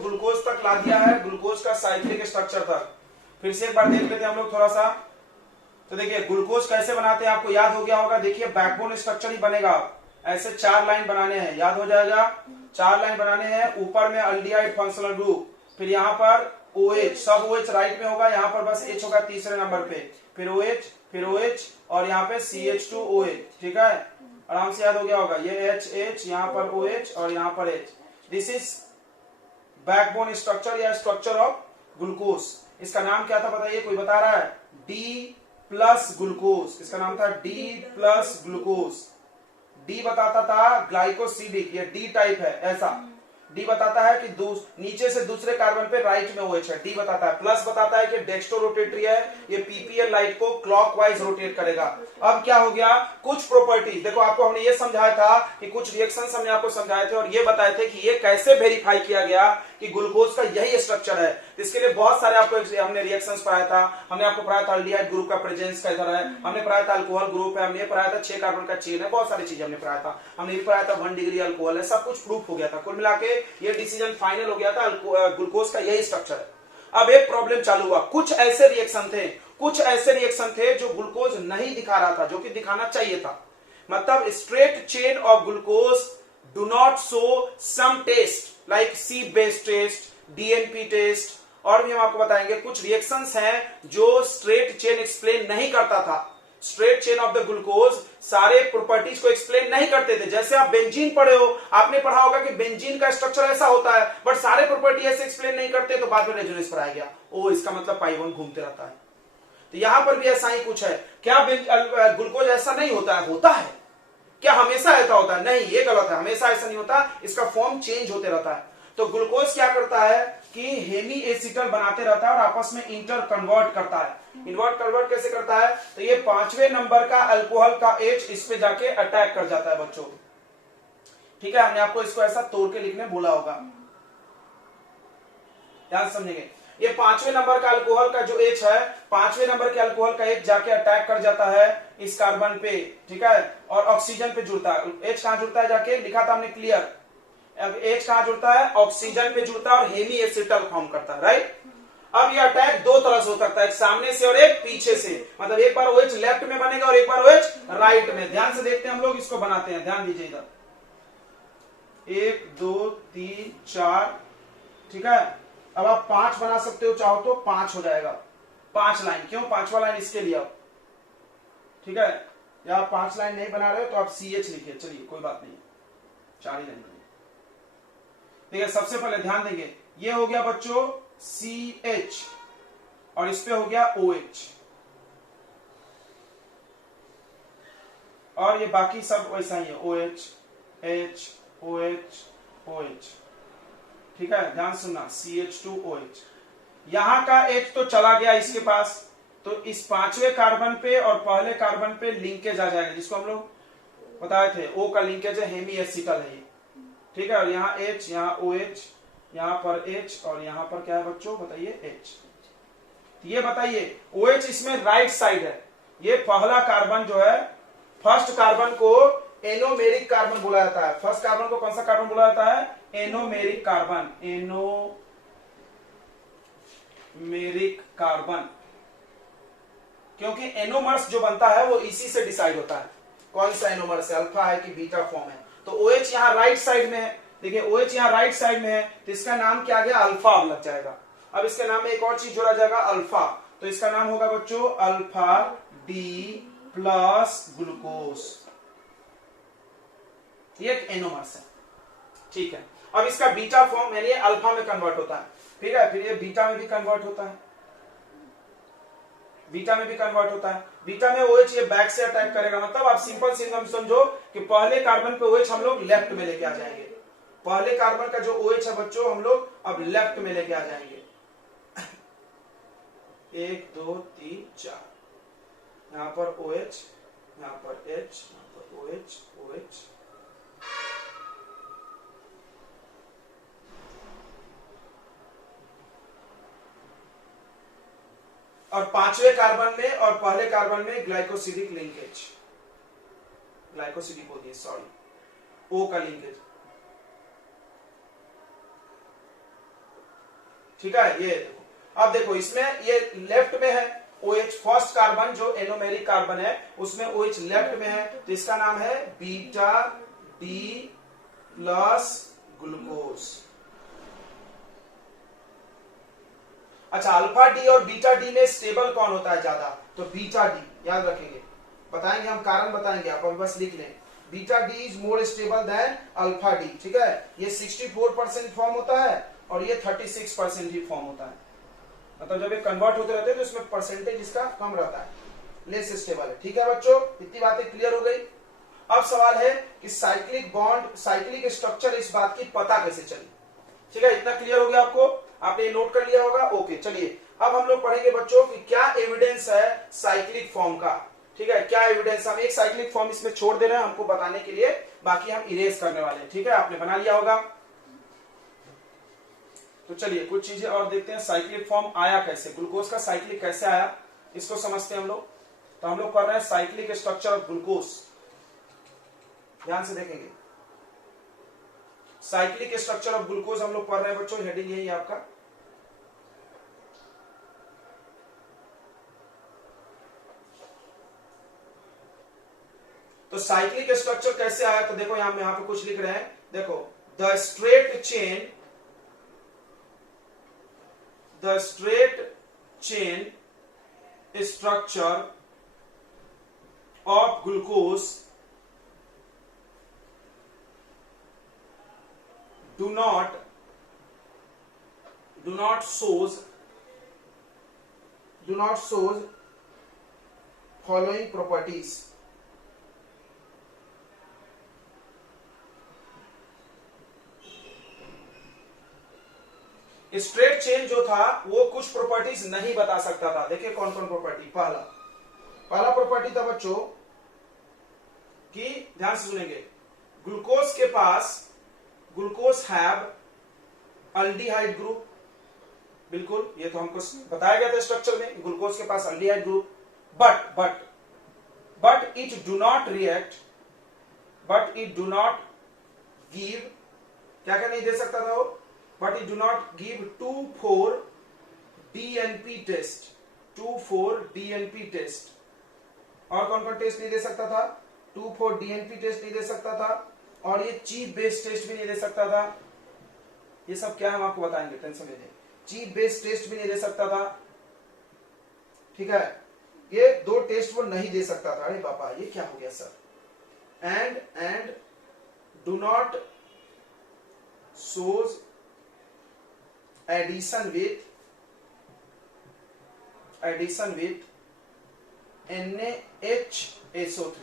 Glucose तक ला दिया है, ग्लूकोज का साइक्लिक स्ट्रक्चर तक। फिर से एक बार देख लेते हैं हम लोग थोड़ा सा। तो देखिए ग्लूकोज कैसे बनाते हैं आपको याद हो गया होगा। देखिए बैकबोन स्ट्रक्चर ही बनेगा, ऐसे 4 लाइन बनाने हैं, याद हो जाएगा। 4 लाइन बनाने हैं, ऊपर में अल्डिहाइड फंक्शनल ग्रुप, फिर यहाँ पर OH, सब OH राइट में होगा, यहाँ पर बस H होगा तीसरे नंबर पे, फिर OH, फिर OH और यहाँ पे CH2OH। ठीक है, आराम से याद हो गया होगा। ये H, यहाँ पर OH और यहाँ पर H। This is backbone structure या स्ट्रक्चर ऑफ ग्लूकोज। इसका नाम क्या था बताइए, कोई बता रहा है? D प्लस ग्लूकोज, इसका नाम था D प्लस ग्लूकोज। D बताता था ग्लाइकोसिडिक, ये D टाइप है ऐसा। D बताता है कि नीचे से दूसरे कार्बन पे राइट में OH है, D बताता है। प्लस बताता है कि डेक्स्ट्रो रोटेटरी है, ये PPL लाइट को क्लॉकवाइज रोटेट करेगा। अब क्या हो गया, कुछ प्रॉपर्टीज देखो, आपको हमने ये समझाया था कि कुछ रिएक्शंस हमने आपको समझाए थे और ये बताए थे कि ये कैसे वेरीफाई किया गया कि ग्लूकोज का यही स्ट्रक्चर है। इसके लिए बहुत सारे आपको हमने रिएक्शंस पढ़ाया था। हमने आपको पढ़ाया था अल्डिहाइड ग्रुप का प्रेजेंस का इधर है, हमने पढ़ाया था अल्कोहल ग्रुप है, हमने पढ़ाया था 6 कार्बन का चेन है, बहुत सारी चीजें हमने पढ़ाया था। हमने भी पढ़ाया था 1 डिग्री अल्कोहल है, सब कुछ प्रूफ हो गया था। कुल मिला के ये डिसीजन फाइनल हो गया था, ग्लूकोज का यही स्ट्रक्चर है। अब एक प्रॉब्लम चालू हुआ, कुछ ऐसे रिएक्शन थे जो ग्लूकोज नहीं दिखा रहा था, जो कि दिखाना चाहिए था। मतलब straight chain of glucose do not show some test like सी बेस टेस्ट, DNP टेस्ट, और भी हम आपको बताएंगे कुछ रिएक्शंस हैं जो स्ट्रेट चेन एक्सप्लेन नहीं करता था। Straight chain of the glucose सारे प्रॉपर्टीज को एक्सप्लेन नहीं करते थे। जैसे आप बेंजीन पढ़े हो, आपने पढ़ा होगा कि बेंजीन का स्ट्रक्चर ऐसा होता है, बट सारे प्रॉपर्टी ऐसे एक्सप्लेन नहीं करते, तो बाद में रेजोनेंस पर आ गया, ओ इसका मतलब पाई वन घूमते रहता है। तो यहां पर भी ऐसा ही कुछ है। क्या ग्लूकोज ऐसा नहीं होता है? होता है। क्या हमेशा ऐसा होता है? नहीं, ये गलत है, हमेशा ऐसा नहीं होता, इसका फॉर्म चेंज होते रहता है। तो ग्लूकोज क्या करता है कि हेमी एसिटल बनाते रहता है और आपस में इंटर कन्वर्ट करता है। इन्वर्ट कन्वर्ट कैसे करता है? तो ये 5वें नंबर का अल्कोहल का H इस पे जाके अटैक कर जाता है बच्चों। ठीक है, हमने आपको इसको ऐसा तोड़ के लिखने बोला होगा, ध्यान समझेंगे। ये 5वें नंबर का अल्कोहल का जो H है, 5वें नंबर के अल्कोहल का H जाके अटैक कर जाता है इस कार्बन पे, ठीक है, और ऑक्सीजन पे जुड़ता है। H कहां जुड़ता है जाके, लिखा था हमने क्लियर। H कहां जुड़ता है? ऑक्सीजन पे जुड़ता है और हेमी एसिटल फॉर्म करता है, राइट। अब ये अटैक 2 तरह से हो सकता है, एक सामने से और एक पीछे से। मतलब एक बार OH लेफ्ट में बनेगा और एक बार OH राइट में। ध्यान से देखते हैं हम लोग, इसको बनाते हैं, ध्यान दीजिए इधर। 1 2 3 4, ठीक है। अब आप 5 बना सकते हो, चाहो तो 5 हो जाएगा, 5 लाइन। क्यों 5वां लाइन? इसके लिए अब, ठीक है। या आप 5 लाइन नहीं बना रहे हो तो आप CH लिखिए, चलिए कोई बात नहीं, 4 ही लाइन। देखिए सबसे पहले ध्यान देंगे, ये हो गया बच्चों CH और इस पे हो गया OH, और ये बाकी सब वैसा ही है, OH H OH OH, ठीक है। ध्यान सुनना, CH2OH। यहां का H तो चला गया इसके पास, तो इस 5वें कार्बन पे और पहले कार्बन पे लिंकेज आ जाएगा, जिसको हम लोग बताए थे O का लिंकेज है, हेमी एसिटल है ये, ठीक है। और यहाँ H, यहाँ OH, यहाँ पर H और यहाँ पर क्या है बच्चों बताइए, H। तो ये बताइए OH इसमें राइट साइड है, ये पहला कार्बन जो है, फर्स्ट कार्बन को एनोमेरिक कार्बन बोला जाता है। फर्स्ट कार्बन को कौन सा कार्बन बोला जाता है? एनोमेरिक कार्बन, एनोमेरिक कार्बन, क्योंकि एनोमर्स जो बनता है वो इसी से डिसाइड होता है, कौन सा एनोमर्स है, अल्फा है कि बीटा फॉर्म है। तो OH यहाँ राइट साइड में है, देखिए OH यहाँ राइट साइड में है, तो इसका नाम क्या आ गया? अल्फा अब लग जाएगा। अब इसके नाम में एक और चीज जोड़ा जाएगा, अल्फा, तो इसका नाम होगा बच्चों अल्फा D प्लस ग्लूकोज। ये एक एनोमर्स है, ठीक है। अब इसका बीटा फॉर्म यानी अल्फा में कन्वर्ट होता है, ठीक है, फिर ये बीटा में भी कन्वर्ट होता है, बीटा में भी कन्वर्ट होता है। बीटा में OH ये बैक से अटैक करेगा, मतलब आप सिंपल सिंगम समझो कि पहले कार्बन पे OH हम लोग लेफ्ट में लेके आ जाएंगे, पहले कार्बन का जो OH है बच्चों हम लोग अब लेफ्ट में लेके आ जाएंगे। 1 2 3 4, यहां पर OH, यहां पर H, यहां पर OH OH, और 5वें कार्बन में और पहले कार्बन में ग्लाइकोसिडिक लिंकेज, ग्लाइकोसिडिक होती है, सॉरी, O का लिंकेज, ठीक है, ये देखो। अब देखो इसमें ये लेफ्ट में है OH, फर्स्ट कार्बन जो एनोमेरिक कार्बन है उसमें OH लेफ्ट में है, तो इसका नाम है बीटा डी प्लस ग्लूकोज। अच्छा, अल्फा डी और बीटा डी में स्टेबल कौन होता है ज्यादा, तो बीटा डी, याद रखेंगे, बताएंगे हम, कारण बताएंगे, आप अभी बस लिख लें। Beta D is more stable then alpha D, ठीक है। ये 64% फॉर्म होता है और ये 36% ही फॉर्म होता है, मतलब जब ये कन्वर्ट होते रहते हैं तो इसमें परसेंटेज इसका कम रहता है, लेस स्टेबल है, ठीक है बच्चों, इतनी बातें क्लियर हो गई। अब सवाल है कि साइक्लिक बॉन्ड, साइक्लिक स्ट्रक्चर, इस बात की पता कैसे चली, ठीक है, इतना क्लियर हो गया आपको, आपने ये नोट कर लिया होगा, ओके। चलिए अब हम लोग पढ़ेंगे बच्चों कि क्या एविडेंस है साइक्लिक फॉर्म का, ठीक है, क्या एविडेंस, हम एक साइक्लिक फॉर्म इसमें छोड़ दे रहे हैं हमको बताने के लिए, बाकी हम इरेज करने वाले हैं, ठीक है, आपने बना लिया होगा। तो चलिए कुछ चीजें और देखते हैं, साइक्लिक फॉर्म आया कैसे, ग्लूकोज का साइक्लिक कैसे आया इसको समझते हैं हम लोग। तो हम लोग कर रहे हैं साइक्लिक स्ट्रक्चर ऑफ ग्लूकोज, ध्यान से देखेंगे, साइक्लिक स्ट्रक्चर ऑफ ग्लूकोज हम लोग पढ़ रहे हैं बच्चों, हेडिंग यही है आपका। तो साइक्लिक स्ट्रक्चर कैसे आया, तो देखो यहां पे कुछ लिख रहे हैं, देखो the straight chain structure of glucose do not shows following properties. Straight chain जो था वो कुछ प्रॉपर्टीज नहीं बता सकता था। देखिए कौन कौन प्रॉपर्टी, पहला प्रॉपर्टी था बच्चों कि, ध्यान से सुनेंगे, ग्लूकोज के पास, ग्लूकोज हैव अल्डिहाइड ग्रुप, बिल्कुल ये तो हमको बताया गया था स्ट्रक्चर में, ग्लूकोज के पास aldehyde group, but it do not react, but it do not give, क्या क्या नहीं दे सकता था वो, but it do not give 2,4-DNP test, 2,4-DNP test, और कौन कौन टेस्ट नहीं दे सकता था, 2,4-DNP टेस्ट नहीं दे सकता था, और ये चीप बेस्ड टेस्ट भी नहीं दे सकता था। ये सब क्या हम आपको बताएंगे, टेंशन लीजिए, चीप बेस्ड टेस्ट भी नहीं दे सकता था, ठीक है, ये दो टेस्ट वो नहीं दे सकता था। अरे पापा ये क्या हो गया sir, and do not shows addition with NaHSO3।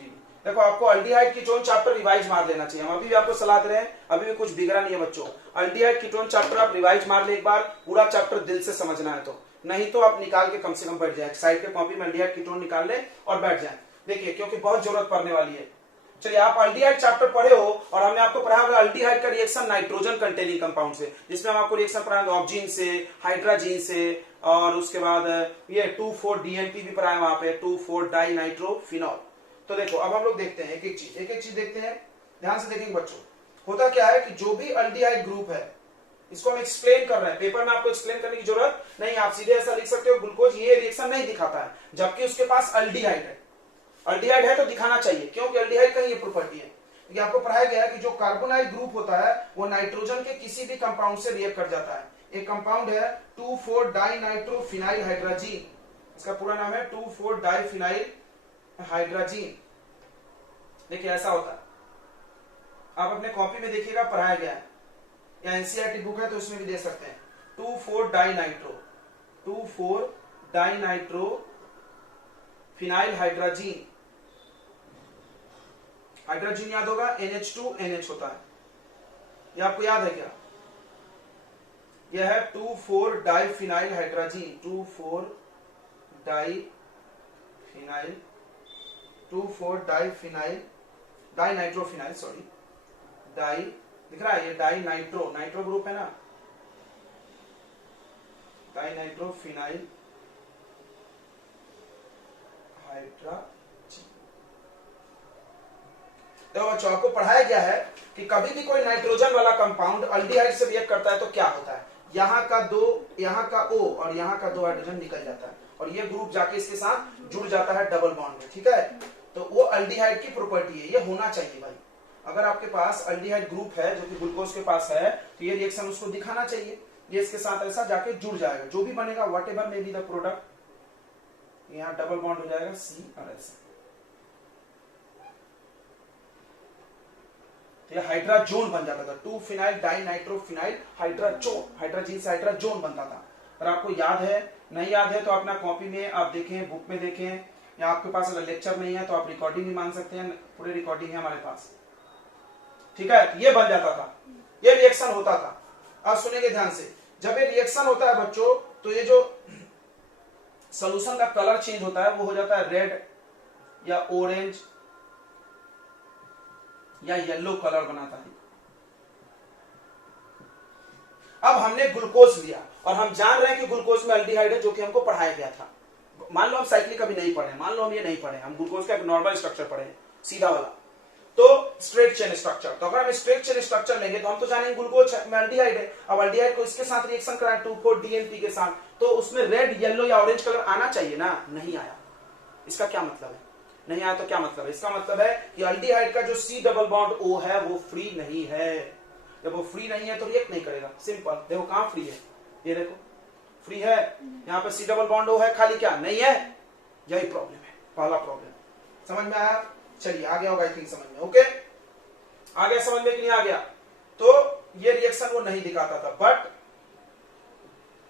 देखो आपको अल्डिहाइड कीटोन चैप्टर रिवाइज मार लेना चाहिए, हम अभी भी आपको सलाह दे रहे हैं, अभी भी कुछ बिगड़ा नहीं है बच्चों। अल्डिहाइड कीटोन चैप्टर आप रिवाइज मार ले एक बार, पूरा चैप्टर दिल से समझना है, तो नहीं तो आप निकाल के कम से कम बैठ जाए, साइड के कॉपी में अल्डिहाइड कीटोन निकाल ले और बैठ जाए, देखिए क्योंकि बहुत जरूरत पड़ने वाली है। चलिए आप अल्डिहाइड चैप्टर पढ़े हो और हमने आपको पढ़ा होगा अल्डिहाइड का रिएक्शन नाइट्रोजन कंटेनिंग कंपाउंड से, जिसमें हम आपको रिएक्शन पढ़ाएंगे ऑक्सीजन से, हाइड्रोजन से, और उसके बाद ये 2,4-DNP भी पढ़ाए वहां पे, 2,4-डाइनाइट्रोफिनॉल। तो देखो अब हम लोग देखते हैं एक एक चीज देखते हैं, ध्यान से देखेंगे बच्चों। होता क्या है कि जो भी अल्डिहाइड ग्रुप है, इसको हम एक्सप्लेन कर रहे हैं, पेपर में आपको एक्सप्लेन करने की जरूरत नहीं, आप सीधे ऐसा लिख सकते हो ग्लूकोज ये रिएक्शन नहीं दिखाता है, जबकि उसके पास अल्डिहाइड है। अल्डिहाइड है तो दिखाना चाहिए, क्योंकि अल्डिहाइड का ये प्रॉपर्टी है, क्योंकि आपको पढ़ाया गया है कि जो कार्बोनाइल ग्रुप होता है वो नाइट्रोजन के किसी भी कंपाउंड से रिएक्ट कर जाता है। एक कंपाउंड है 2,4-डाइनाइट्रोफिनाइल हाइड्राजीन, इसका पूरा नाम है 2,4-डाइफिनाइल हाइड्राजीन। देखिए ऐसा होता है, आप अपने कॉपी में देखिएगा पढ़ाया गया है, या एनसीईआरटी बुक है तो उसमें भी दे सकते हैं। 2,4-डाइनाइट्रो फिनाइल हाइड्राजीन, हाइड्रोजन याद होगा, NH2NH होता है, ये आपको याद है क्या, यह है 2,4-डाइफिनाइल हाइड्राजीन, 2,4-डाइफिनाइल डाइनाइट्रोफिनाइल, सॉरी डाई दिख रहा है, ये डाइनाइट्रो, नाइट्रो ग्रुप है ना, डाइनाइट्रोफिनाइल हाइड्राजीन। देखो बच्चों आपको पढ़ाया गया है कि कभी भी कोई नाइट्रोजन वाला कंपाउंड अल्डिहाइड से रिएक्ट करता है तो क्या होता है, यहाँ का O और यहाँ का 2 हाइड्रोजन निकल जाता है और ये ग्रुप जाके इसके साथ जुड़ जाता है डबल बॉन्ड में, ठीक है। तो वो अल्डिहाइड की प्रॉपर्टी है, ये होना चाहिए भाई। अगर आपके पास अल्डिहाइड ग्रुप है जो कि ग्लूकोज के पास है तो ये रिएक्शन उसको दिखाना चाहिए, ये इसके साथ ऐसा जाके जुड़ जाएगा, जो भी बनेगा what ever may be the product, यहाँ डबल बॉन्ड हो जाएगा C और S। तो ये हाइड्राजोन बन जाता था, 2 फिनाइल डाइनाइट्रोफिनाइल हाइड्राजोन, हाइड्रोजन से हाइड्राजोन बनता था। अगर आपको याद है, नहीं याद है तो अपना कॉपी में आप देखें, बुक में देखें, या आपके पास अगर लेक्चर नहीं है तो आप रिकॉर्डिंग भी मान सकते हैं, पूरी रिकॉर्डिंग है हमारे पास, ठीक है। तो ये बन जाता था, ये रिएक्शन होता था। अब सुनेंगे ध्यान से, जब ये रिएक्शन होता है बच्चों तो ये जो सॉल्यूशन का कलर चेंज होता है वो हो जाता है रेड या ऑरेंज या येलो कलर बनाता है। अब हमने ग्लूकोज लिया और हम जान रहे हैं कि ग्लूकोज में अल्डिहाइड है, जो कि हमको पढ़ाया गया था। मान लो हम साइक्लिक अभी नहीं पढ़े, मान लो हम ये नहीं पढ़े, हम ग्लूकोज का एक नॉर्मल स्ट्रक्चर पढ़े, सीधा वाला, तो स्ट्रेट चेन स्ट्रक्चर। तो अगर हम स्ट्रेट चेन स्ट्रक्चर लेंगे तो हम तो जानेंगे ग्लूकोज में अल्डिहाइड है। अब अल्डिहाइड को इसके साथ रिएक्शन कराए 2,4-DNP के साथ, तो उसमें रेड, येलो या ऑरेंज कलर आना चाहिए ना, नहीं आया। इसका क्या मतलब है? नहीं आया तो क्या मतलब है? इसका मतलब है कि अल्डिहाइड का जो C डबल बॉन्ड O है वो फ्री नहीं है। जब वो फ्री नहीं है तो रिएक्ट नहीं करेगा, सिंपल। देखो कहां फ्री है, ये देखो फ्री है, यहाँ पे C डबल बॉन्ड O है, खाली क्या नहीं है, यही प्रॉब्लम है, पहला प्रॉब्लम। समझ में आया? चलिए आ गया होगा आई थिंक समझ में, ओके। आ गया समझ में कि नहीं आ गया? तो ये रिएक्शन वो नहीं दिखाता था, बट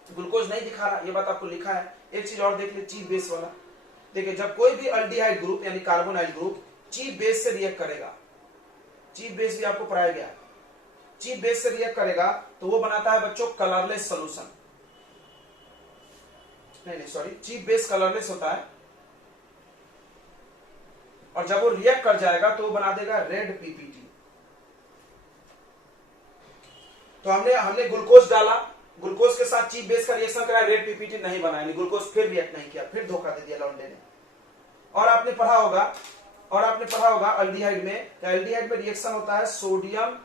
ग्लूकोज नहीं दिखा रहा, ये बात आपको लिखा है। एक चीज और देख ले, चीफ बेस वाला। देखिए जब कोई भी अल्डिहाइड ग्रुप यानी कार्बोनाइल ग्रुप चीफ बेस से रिएक्ट करेगा, चीफ बेस भी आपको पढ़ाया गया, चीफ बेस से रिएक्ट करेगा तो वो बनाता है बच्चों कलरलेस सॉल्यूशन। नहीं सॉरी, चीफ बेस कलरलेस होता है और जब वो रिएक्ट कर जाएगा तो वो बना देगा रेड पीपीटी। तो हमने ग्लूकोज डाला, ग्लूकोज के साथ चीफ बेस का रिएक्शन कराया, रेड पीपीटी नहीं बना, ग्लूकोज फिर रिएक्ट नहीं किया, फिर धोखा दे दिया लौंडे ने। और आपने पढ़ा होगा अल्डिहाइड में, अल्डिहाइड में रिएक्शन होता है सोडियम,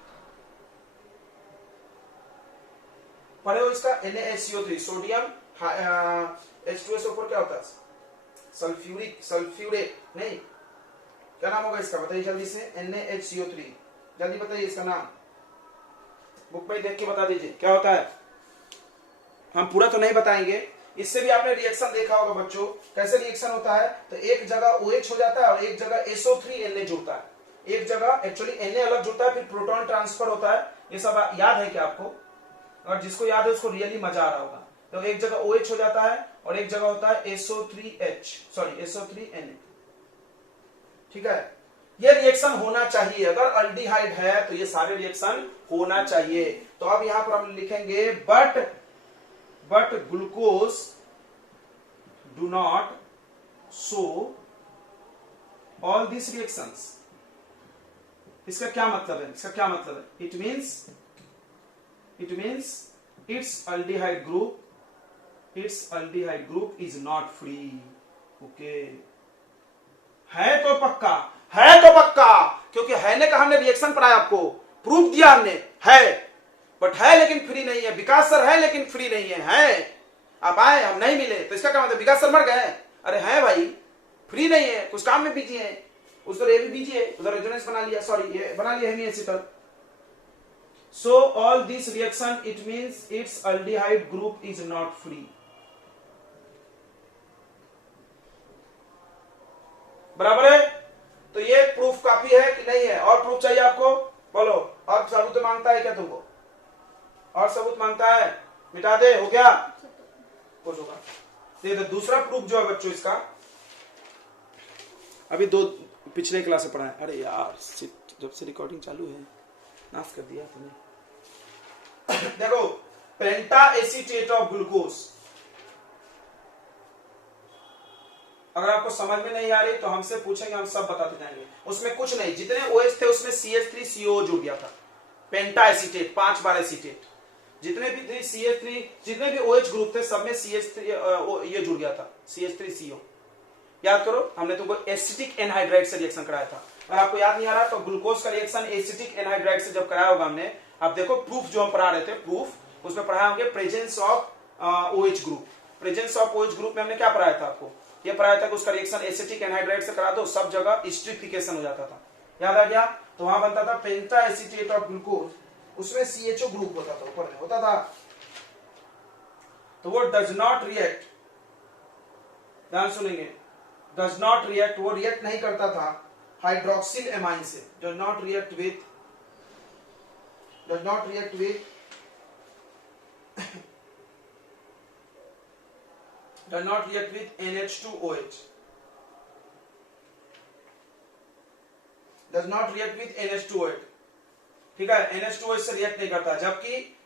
पढ़े हो इसका, NaHCO3, सोडियम H2SO क्या होता है, सल्फ्यूरेट नहीं, क्या नाम होगा इसका बताइए जल्दी से, NaHCO3, जल्दी बताइए इसका नाम, बुक में देख के बता दीजिए क्या होता है। हम पूरा तो नहीं बताएंगे, इससे भी आपने रिएक्शन देखा होगा बच्चों, कैसे रिएक्शन होता है। तो एक जगह OH हो जाता है और एक जगह SO3 Na जुड़ता है, एक जगह एक्चुअली Na अलग जुड़ता है, फिर प्रोटॉन ट्रांसफर होता है। ये सब याद है क्या आपको? और जिसको याद है उसको रियली मजा आ रहा होगा। तो एक जगह OH हो जाता है और एक जगह होता है SO3Na, ठीक है। ये रिएक्शन होना चाहिए, अगर अल्डिहाइड है तो ये सारे रिएक्शन होना चाहिए। तो अब यहां पर हम लिखेंगे but glucose do not show all this reactions. इसका क्या मतलब है? It means it's aldehyde group is not free. Okay, है तो पक्का, क्योंकि है ने कहा, हमने रिएक्शन पढ़ाया, आपको प्रूफ दिया हमने, है बट है लेकिन फ्री नहीं है। विकास सर है लेकिन फ्री नहीं है, आप आए हम नहीं मिले, तो इसका क्या मतलब, विकास सर मर गए? अरे है भाई, फ्री नहीं है, कुछ काम में बिजी है, उधर ये भी बिजी है, उधर रेजोनेंस बना लिया, सॉरी ये बना लिया hemiacetal. So all this reaction it means it's aldehyde group is not free. बराबर है? तो ये प्रूफ काफी है कि नहीं है? और प्रूफ चाहिए आपको? बोलो, और सबूत मांगता है क्या तुमको? और सबूत मांगता है? मिटा दे, हो गया कुछ होगा। तो दूसरा प्रूफ जो है बच्चों इसका, अभी दो पिछले क्लास से पढ़ा है। अरे यार जब से रिकॉर्डिंग चालू है नाश कर दिया तुमने। देखो, पेंटा एसीटेट ऑफ ग्लूकोज, अगर आपको समझ में नहीं आ रही तो हमसे पूछेंगे, हम सब बताते जाएंगे। उसमें कुछ नहीं, जितने OH थे उसमें CH3CO जुड़ गया था, पेंटा एसीटेट, 5 बार एसीटेट, जितने भी CH3, जितने भी OH ग्रुप थे सब में CH3 ये जुड़ गया था, CH3CO। याद करो, हमने तुमको एसिटिक एनहाइड्राइड से रिएक्शन कराया था। अगर आपको याद नहीं आ रहा तो ग्लूकोज का रिएक्शन एसिटिक एनहाइड्राइड से जब कराया होगा हमने, आप देखो प्रूफ जो हम पढ़ा रहे थे, प्रूफ उसमें पढ़ाए होंगे presence of OH group. Presence of OH group में हमने क्या पढ़ाया था आपको, ये पढ़ाया था कि उसका रिएक्शन एसिटिक एनहाइड्राइड से करा दो, सब जगह स्ट्रिफिकेशन हो जाता था, याद आ गया। तो वहां बनता था पेंटा एसीटेट ऑफ ग्लूकोज, उसमें CHO ग्रुप होता था, ऊपर में होता था। तो वो डज नॉट रिएक्ट, ध्यान सुनेंगे, डज नॉट रिएक्ट, वो रिएक्ट नहीं करता था हाइड्रोक्सिल एमाइन से, does not react with NH2OH, does not react with NH2OH, ठीक है, NH2OH से रिएक्ट नहीं करता।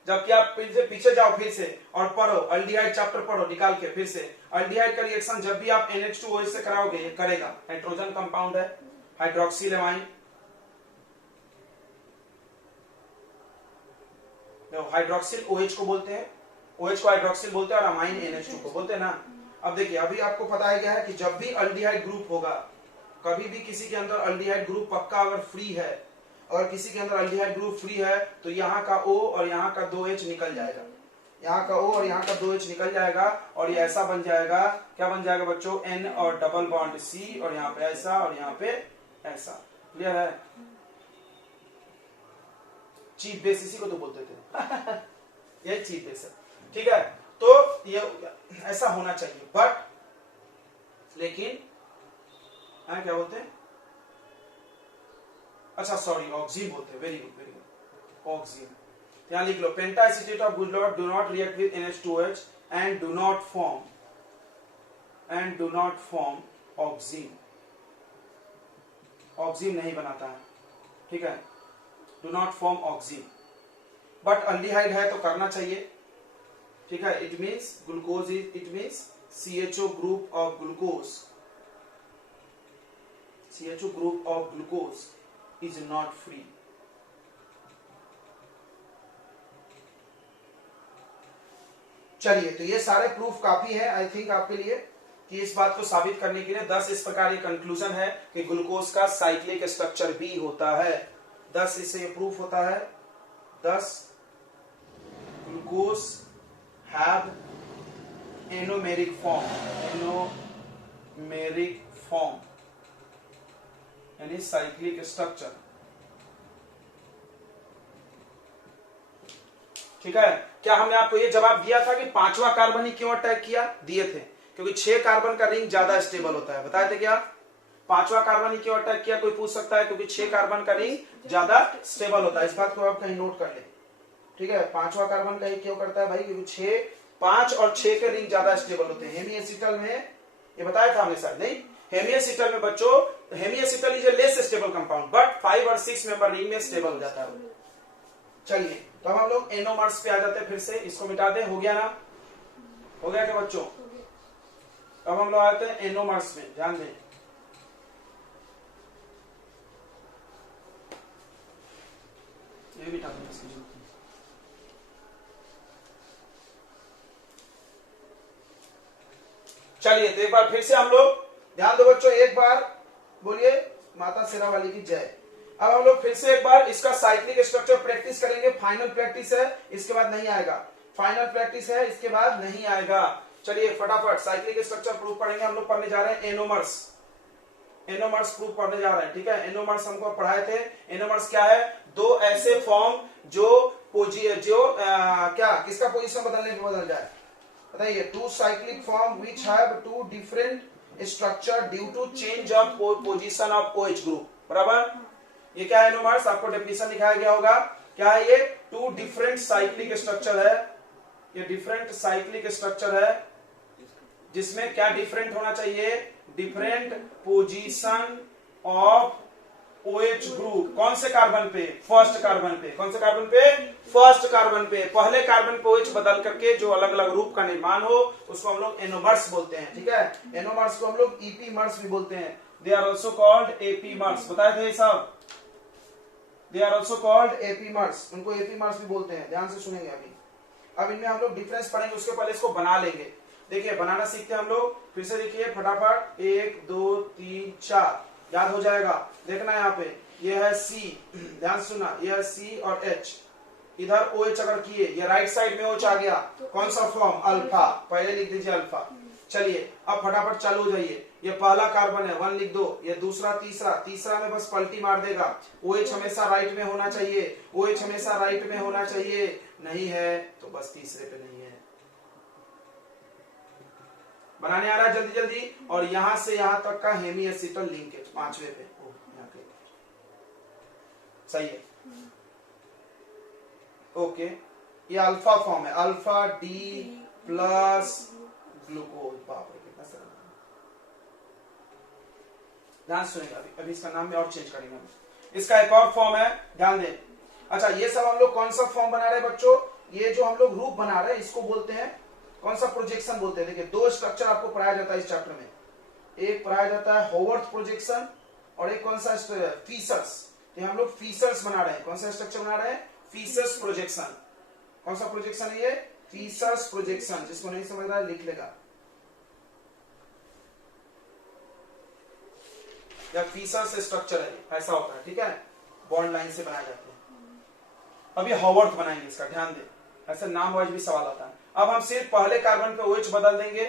जबकि आप पीछे जाओ फिर से और पढ़ो, अल्डिहाइड चैप्टर पढ़ो निकाल के फिर से, अल्डिहाइड का रिएक्शन जब भी आप NH2OH से कराओगे ये करेगा, हाइड्रोजन कंपाउंड है, हाइड्रोक्सिल एमाइन, हाइड्रोक्सिल OH को बोलते हैं, OH को हाइड्रोक्सिल बोलते हैं और अमाइन NH2 को बोलते हैं ना। अब देखिए अभी आपको बताया गया है कि जब भी अल्डिहाइड ग्रुप होगा, कभी भी किसी के अंदर अल्डिहाइड ग्रुप पक्का अगर फ्री है, और किसी के अंदर अल्डिहाइड ग्रुप फ्री है तो यहाँ का O और यहाँ का 2H निकल जाएगा, यहाँ का O और यहाँ का 2H निकल जाएगा, और ये ऐसा बन जाएगा, क्या बन जाएगा बच्चों, N और डबल बॉन्ड C, और यहाँ पे ऐसा और यहाँ पे ऐसा, क्लियर है। चीप बेस इसी को तो बोलते थे ये चीप बेस है, ठीक है। तो ये ऐसा होना चाहिए, बट लेकिन क्या बोलते हैं, अच्छा सॉरी ऑक्सीन बोलते हैं, वेरी गुड ऑक्सीन। यहां लिख लो, पेंटा एसीटेट ऑफ गुडलॉट do not react with NH2OH and do not form oxime, oxime नहीं बनाता है, ठीक है, do not form oxime, but aldehyde है तो करना चाहिए, ठीक है। It means glucose it means CHO group of glucose, CHO group of glucose is not free. चलिए, तो ये सारे प्रूफ काफी है आई थिंक आपके लिए कि इस बात को साबित करने के लिए 10 इस प्रकार ये कंक्लूजन है कि ग्लूकोज का साइक्लिक स्ट्रक्चर भी होता है। 10 इससे ये प्रूफ होता है, 10 ग्लूकोज हैव एनोमेरिक फॉर्म यानी साइक्लिक स्ट्रक्चर, ठीक है। क्या हमने आपको ये जवाब दिया था कि 5वां कार्बन ही क्यों अटैक किया, दिए थे, क्योंकि 6 कार्बन का रिंग ज्यादा स्टेबल होता है, बताए थे क्या, 5वां कार्बन ही क्यों अटैक किया, कोई पूछ सकता है, क्योंकि 6 कार्बन का रिंग ज्यादा स्टेबल होता है, इस बात को आप कहीं नोट कर ले, ठीक है। 5वां कार्बन का ही क्यों करता है भाई, क्योंकि 5 और 6 के रिंग ज्यादा स्टेबल होते हैं। हेमीएसिटल में ये बताया था हमने सर, नहीं, हेमीएसिटल में बच्चों, hemiacetal is a less stable compound, but 5 और 6 मेंबर रिंग में स्टेबल हो जाता है। चलिए, तो हम लोग एनोमर्स पे आ जाते हैं, फिर से इसको मिटा दें, हो गया ना, हो गया क्या बच्चों। अब हम लोग आते हैं एनोमर्स में, ध्यान दें, ये मिटा दें इसकी जरूरत नहीं। चलिए, तो एक बार फिर से हम लोग ध्यान दो बच्चों, एक बार बोलिए माता शेरा वाली की जय। अब हम लोग फिर से एक बार इसका साइक्लिक स्ट्रक्चर प्रैक्टिस करेंगे, फाइनल प्रैक्टिस है, इसके बाद नहीं आएगा, फाइनल प्रैक्टिस है, इसके बाद नहीं आएगा। चलिए फटाफट साइक्लिक स्ट्रक्चर प्रूफ पढ़ेंगे, हम लोग पढ़ने जा रहे हैं एनोमर्स, एनोमर्स प्रूफ पढ़ने जा रहे हैं, ठीक है। एनोमर्स हमको पढ़ाए थे, एनोमर्स क्या है, 2 ऐसे फॉर्म जो क्या किसका पोजीशन बदलने पे बदल जाए, बताइए, 2 cyclic form which have 2 different structure due to change of position of OH group, बराबर। ये क्या है एनोमर्स, आपको डेफिनेशन दिखाया गया होगा, क्या है ये, 2 डिफरेंट साइक्लिक स्ट्रक्चर है, ये डिफरेंट साइक्लिक स्ट्रक्चर है, जिसमें क्या डिफरेंट होना चाहिए, different position of OH group, कौन से कार्बन पे, फर्स्ट कार्बन पे, कौन से कार्बन पे, फर्स्ट कार्बन पे, पहले कार्बन पे OH बदल करके जो अलग अलग रूप का निर्माण हो उसको हम लोग एनोमर्स बोलते हैं, ठीक है। एनोमर्स को हम लोग ईपीमर्स भी बोलते हैं, they are also called epimers, बताए थे साहब, they are also called epimers, उनको एपीमर्स भी बोलते हैं, ध्यान से सुनेंगे अभी। अब इनमें हम लोग डिफरेंस पढ़ेंगे, उसके पहले इसको बना लेंगे, देखिए बनाना सीखते हैं हम लोग, फिर से देखिए फटाफट, 1 2 3 4 याद हो जाएगा, देखना यहाँ पे, ये है C, ध्यान सुनना, ये है C और H, इधर OH अगर किए, ये राइट साइड में OH आ गया, कौन सा फॉर्म? अल्फा। पहले लिख दीजिए अल्फा। चलिए अब फटाफट चालू हो जाइए। ये पहला कार्बन है 1 लिख दो, ये दूसरा, तीसरा, तीसरा में बस पलटी मार देगा। OH हमेशा राइट में होना चाहिए, OH हमेशा राइट में होना चाहिए, नहीं है तो बस तीसरे पे नहीं है। बनाने आ रहा है जल्दी जल्दी। और यहां से यहां तक का हेमी एसिटल लिंकेज पांचवे पे, यहाँ पे सही है। ओके, ये अल्फा फॉर्म है, अल्फा डी प्लस ग्लूकोज। बाप रे कितना सरल। ध्यान सुनेगा, अभी इसका नाम में और चेंज करेंगे। इसका एक और फॉर्म है, ध्यान दें। अच्छा, ये सब हम लोग कौन सा फॉर्म बना रहे हैं बच्चों? ये जो हम लोग रूप बना रहे हैं इसको बोलते हैं, कौन सा प्रोजेक्शन बोलते हैं? देखिए, दो स्ट्रक्चर आपको पढ़ाया जाता है इस चैप्टर में। एक पढ़ाया जाता है होवर्थ प्रोजेक्शन और एक कौन सा? फीसर्स। तो हम लोग फीसर्स बना रहे हैं। कौन सा स्ट्रक्चर बना रहे हैं? Fissures projection. कौन सा प्रोजेक्शन है ये? Fissures projection. जिसको नहीं समझ रहा है लिख लेगा, या फीसर्स स्ट्रक्चर है, ऐसा होता है, ठीक है। बॉन्ड लाइन से बनाए जाते हैं। अब ये होवर्थ बनाएंगे, इसका ध्यान दें, ऐसे नाम वाइज भी सवाल आता है। अब हम सिर्फ पहले कार्बन पे OH बदल देंगे।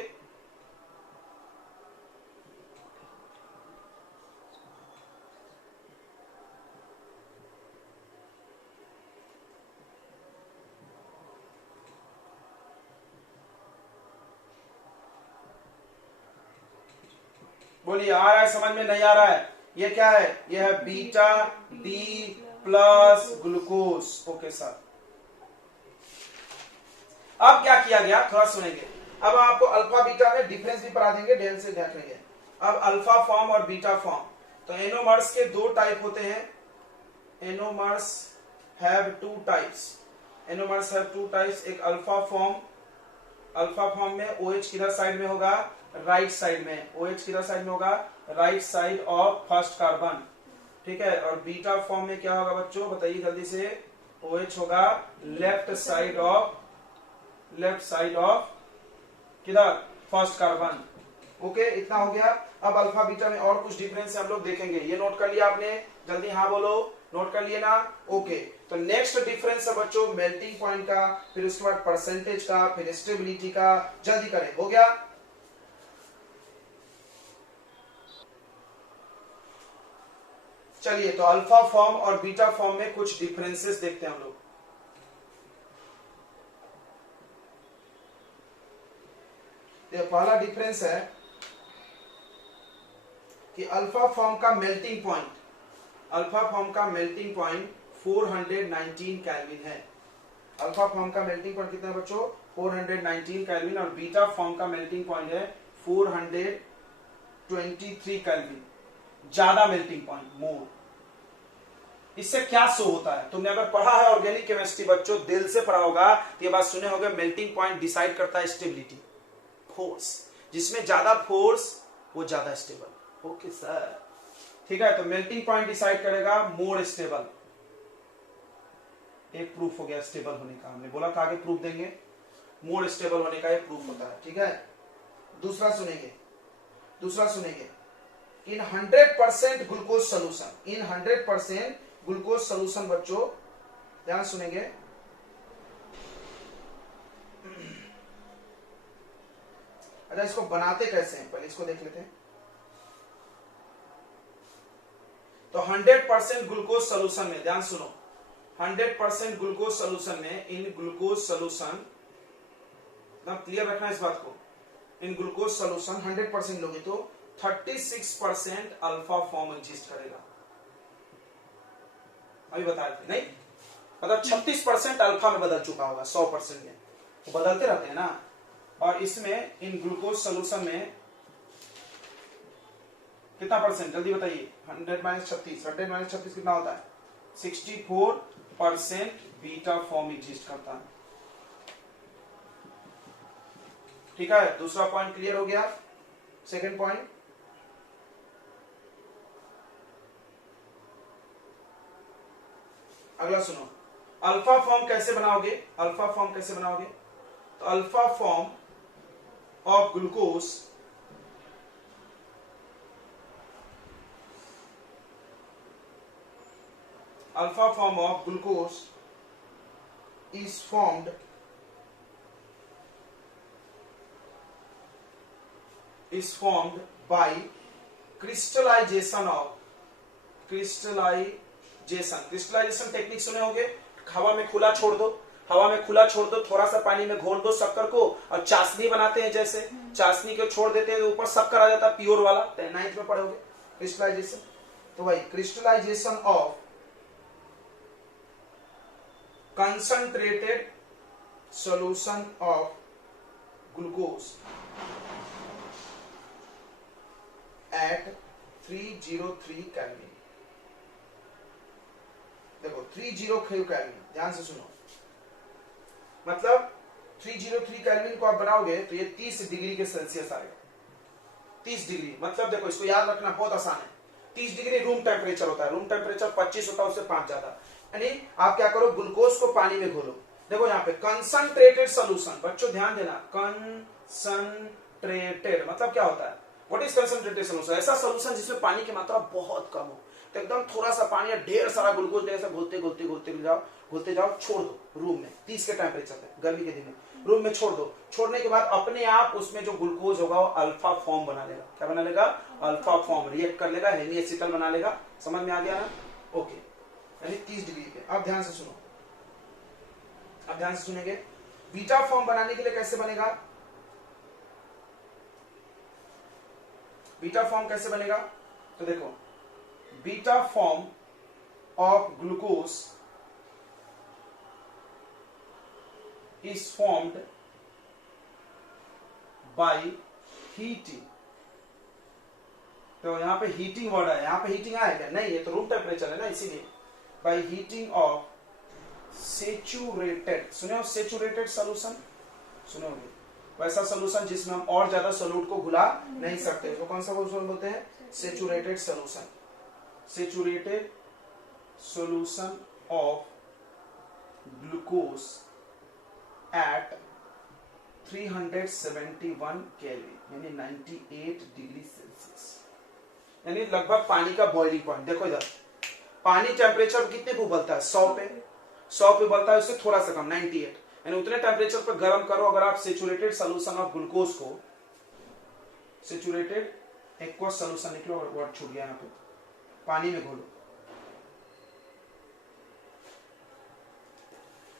बोलिए, आ रहा है समझ में? नहीं आ रहा है? ये क्या है? ये है beta D plus glucose. Okay sir. अब क्या किया गया थोड़ा सुनेंगे। अब आपको अल्फा बीटा में डिफरेंस भी पढ़ा देंगे, ध्यान से देख लेंगे। अब अल्फा फॉर्म और बीटा फॉर्म, तो एनोमर्स के दो टाइप होते हैं। Anomers have two types. Anomers have two types. एक अल्फा फॉर्म, अल्फा फॉर्म में OH किधर साइड में होगा? राइट साइड में। OH किधर साइड में होगा? Right side of first carbon, ठीक है। और बीटा फॉर्म में क्या होगा बच्चों, बताइए जल्दी से? OH होगा लेफ्ट साइड ऑफ किधर? First carbon. ओके, इतना हो गया। अब अल्फा बीटा में और कुछ डिफरेंस हम लोग देखेंगे। ये नोट कर लिया आपने? जल्दी हाँ बोलो, नोट कर लिए ना? ओके, तो नेक्स्ट डिफरेंस है बच्चों मेल्टिंग पॉइंट का, फिर उसके बाद परसेंटेज का, फिर स्टेबिलिटी का। जल्दी करें, हो गया? चलिए, तो अल्फा फॉर्म और बीटा फॉर्म में कुछ डिफरेंसेस देखते हैं हम लोग। ये पहला डिफरेंस है कि अल्फा फॉर्म का मेल्टिंग पॉइंट, अल्फा फॉर्म का मेल्टिंग पॉइंट 419 केल्विन है। अल्फा फॉर्म का मेल्टिंग पॉइंट कितना है बच्चों? 419 केल्विन। और बीटा फॉर्म का मेल्टिंग पॉइंट है 423 केल्विन। ज्यादा मेल्टिंग पॉइंट, मोर। इससे क्या शो होता है? तुमने अगर पढ़ा है ऑर्गेनिक केमिस्ट्री बच्चों, दिल से पढ़ा होगा, तो ये बात सुने होगे, मेल्टिंग पॉइंट डिसाइड करता है स्टेबिलिटी, फोर्स। जिसमें ज्यादा फोर्स वो ज्यादा स्टेबल। ओके सर, ठीक है। तो मेल्टिंग पॉइंट डिसाइड करेगा मोर स्टेबल। एक प्रूफ हो गया स्टेबल होने का, हमने बोला था आगे प्रूफ देंगे। मोर स्टेबल होने का एक प्रूफ होता है, ठीक है। दूसरा सुनेंगे, इन 100% ग्लूकोज सोल्यूशन, इन 100% ग्लूकोज सोल्यूशन बच्चों ध्यान सुनेंगे। अच्छा, इसको बनाते कैसे हैं पहले इसको देख लेते हैं। तो 100% ग्लूकोज सोल्यूशन में ध्यान सुनो, 100% ग्लूकोज सोल्यूशन में, इन ग्लूकोज सोल्यूशन, क्लियर रखना इस बात को, इन ग्लूकोज सोल्यूशन 100% लोगे तो 36% अल्फा फॉर्म एग्जिस्ट करेगा। अभी बताए थे नहीं, मतलब 36% अल्फा में बदल चुका होगा 100% में, तो बदलते रहते हैं ना। और इसमें इन ग्लूकोज सोल्यूशन में कितना परसेंट जल्दी बताइए? 100 - 36, 100 - 36 कितना होता है? 64% बीटा फॉर्म एग्जिस्ट करता है, ठीक है। दूसरा पॉइंट क्लियर हो गया। सेकंड पॉइंट, अगला सुनो, अल्फा फॉर्म कैसे बनाओगे? अल्फा फॉर्म कैसे बनाओगे? तो alpha form of glucose, alpha form of glucose is formed by crystallization technique सुने होंगे। हवा में खुला छोड़ दो, थोड़ा सा पानी में घोल दो शक्कर को और चाशनी बनाते हैं, जैसे चाशनी को छोड़ देते हैं तो ऊपर शक्कर आ जाता है प्योर वाला, 9th में पढ़ोगे क्रिस्टलाइजेशन। तो भाई crystallization of concentrated solution of glucose at 303 kelvin. देखो 303 केल्विन, ध्यान से सुनो, मतलब 303 केल्विन को आप बनाओगे तो ये 30 डिग्री के सेल्सियस आएगा। 30 डिग्री मतलब देखो, इसको याद रखना बहुत आसान है। 30 डिग्री रूम टेम्परेचर होता है, रूम टेम्परेचर 25 होता है, उससे 5 ज्यादा। यानी आप क्या करो, ग्लूकोज को पानी में घोलो। देखो यहाँ पे कंसंट्रेटेड सोल्यूशन, बच्चों ध्यान देना, कंसंट्रेटेड मतलब क्या होता है, व्हाट इज कंसंट्रेटेड सोल्यूशन? ऐसा सोल्यूशन जिसमें पानी की मात्रा बहुत कम हो, तो एकदम थोड़ा सा पानी या ढेर सारा ग्लूकोज जैसे घोलते जाओ, छोड़ दो रूम में 30 के टेम्परेचर पे, गर्मी के दिन में रूम में छोड़ दो। छोड़ने के बाद अपने आप उसमें जो ग्लूकोज होगा वो अल्फा फॉर्म बना लेगा। क्या बना लेगा? अल्फा फॉर्म, रिएक्ट कर लेगा, हेमी एसिटल बना लेगा। समझ में आ गया ना? ओके, यानी 30 डिग्री पे। अब ध्यान से सुनो, अब ध्यान से सुनेंगे, बीटा फॉर्म बनाने के लिए कैसे बनेगा? बीटा फॉर्म कैसे बनेगा? तो देखो, beta form of glucose is formed by heating। तो यहां पे हीटिंग वर्ड है, यहां पे हीटिंग आया क्या? नहीं, ये तो रूम टेम्परेचर है ना, इसीलिए। by heating of saturated, सुने हो सैचुरेटेड सोल्यूशन? सुने होंगे, वैसा सोल्यूशन जिसमें हम और ज्यादा सोल्यूट को घुला नहीं सकते, तो कौन सा सोल्यूशन बोलते हैं? Saturated solution. Saturated solution of glucose at 371 kelvin, यानी 98 डिग्री सेल्सियस, यानी लगभग पानी का बॉइलिंग पॉइंट। देखो इधर, पानी टेम्परेचर कितने पे उबलता है? 100 पे उबलता है, उससे थोड़ा सा कम 98, यानी उतने टेम्परेचर पर गर्म करो। अगर आप सैचुरेटेड सोल्यूशन ऑफ ग्लूकोज को, सैचुरेटेड एक्वस सोल्यूशन निकलो, वर्ड छूट गया यहाँ पे, पानी में घोलो,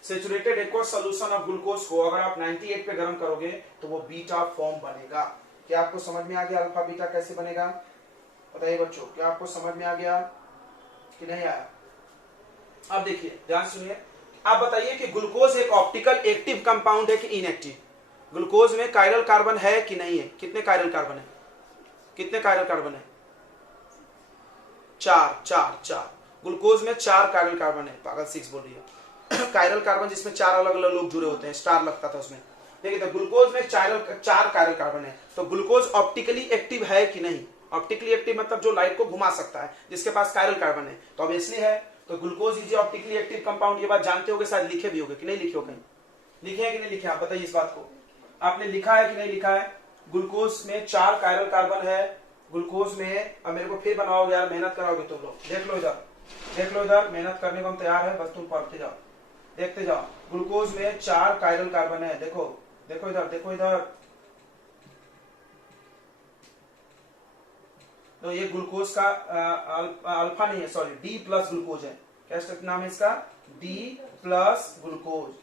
saturated aqueous solution of glucose को अगर आप 98 पे गर्म करोगे तो वो बीटा फॉर्म बनेगा। क्या आपको समझ में आ गया अल्फा बीटा कैसे बनेगा? बताइए बच्चों, क्या आपको समझ में आ गया कि नहीं आया? अब देखिए, ध्यान सुनिए, आप बताइए कि ग्लूकोज एक ऑप्टिकल एक्टिव कंपाउंड है कि इनएक्टिव? ग्लूकोज में कायरल कार्बन है कि नहीं है? कितने कायरल कार्बन है? कितने कायरल कार्बन है? 4। ग्लूकोज में 4 कायरल कार्बन है। पागल 6 बोल रही है। कायरल कार्बन जिसमें 4 अलग अलग लोग जुड़े होते हैं, स्टार लगता था उसमें। देखिए, तो ग्लूकोज में 4 कायरल कार्बन है, तो ग्लूकोज ऑप्टिकली एक्टिव है कि नहीं? ऑप्टिकली एक्टिव मतलब जो लाइट को घुमा सकता है, जिसके पास कायरल कार्बन है, तो ऑब्वियसली है। तो glucose is optically active compound, ये बात जानते होगे, शायद लिखे भी होगे कि नहीं लिखे हो? कहीं लिखे है कि नहीं लिखे? आप बताइए इस बात को, आपने लिखा है कि नहीं लिखा है? ग्लूकोज में 4 कायरल कार्बन है। ग्लूकोज में, अब मेरे को फिर बनाओगे यार, मेहनत कराओगे तुम लोग। देख लो इधर, मेहनत करने को हम तैयार है, बस तुम पढ़ते जाओ, देखते जाओ। ग्लूकोज में 4 कायरल कार्बन है। देखो इधर, तो ये ग्लूकोज का अल्फा नहीं है, सॉरी, डी प्लस ग्लूकोज है। क्या नाम है इसका? D plus glucose.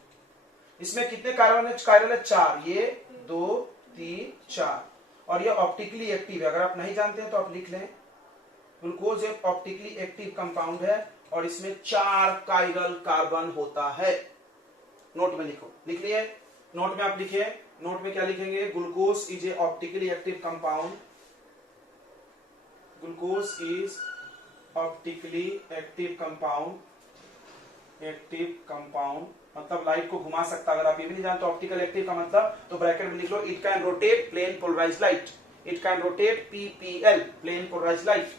इसमें कितने कायरल है? 4, ये 2 3 4, और ये ऑप्टिकली एक्टिव है। अगर आप नहीं जानते हैं तो आप लिख लें, ग्लूकोज एक ऑप्टिकली एक्टिव कंपाउंड है और इसमें 4 कायरल कार्बन होता है। नोट में लिखो, लिख लिए? नोट में आप लिखिए, नोट में क्या लिखेंगे? Glucose is a optically active compound. Glucose is optically active compound मतलब लाइट को घुमा सकता। अगर आप ये भी नहीं जानते ऑप्टिकल एक्टिव का मतलब, तो ब्रैकेट में लिख लो, it can rotate plane polarised light. It can rotate PPL, plane polarised light.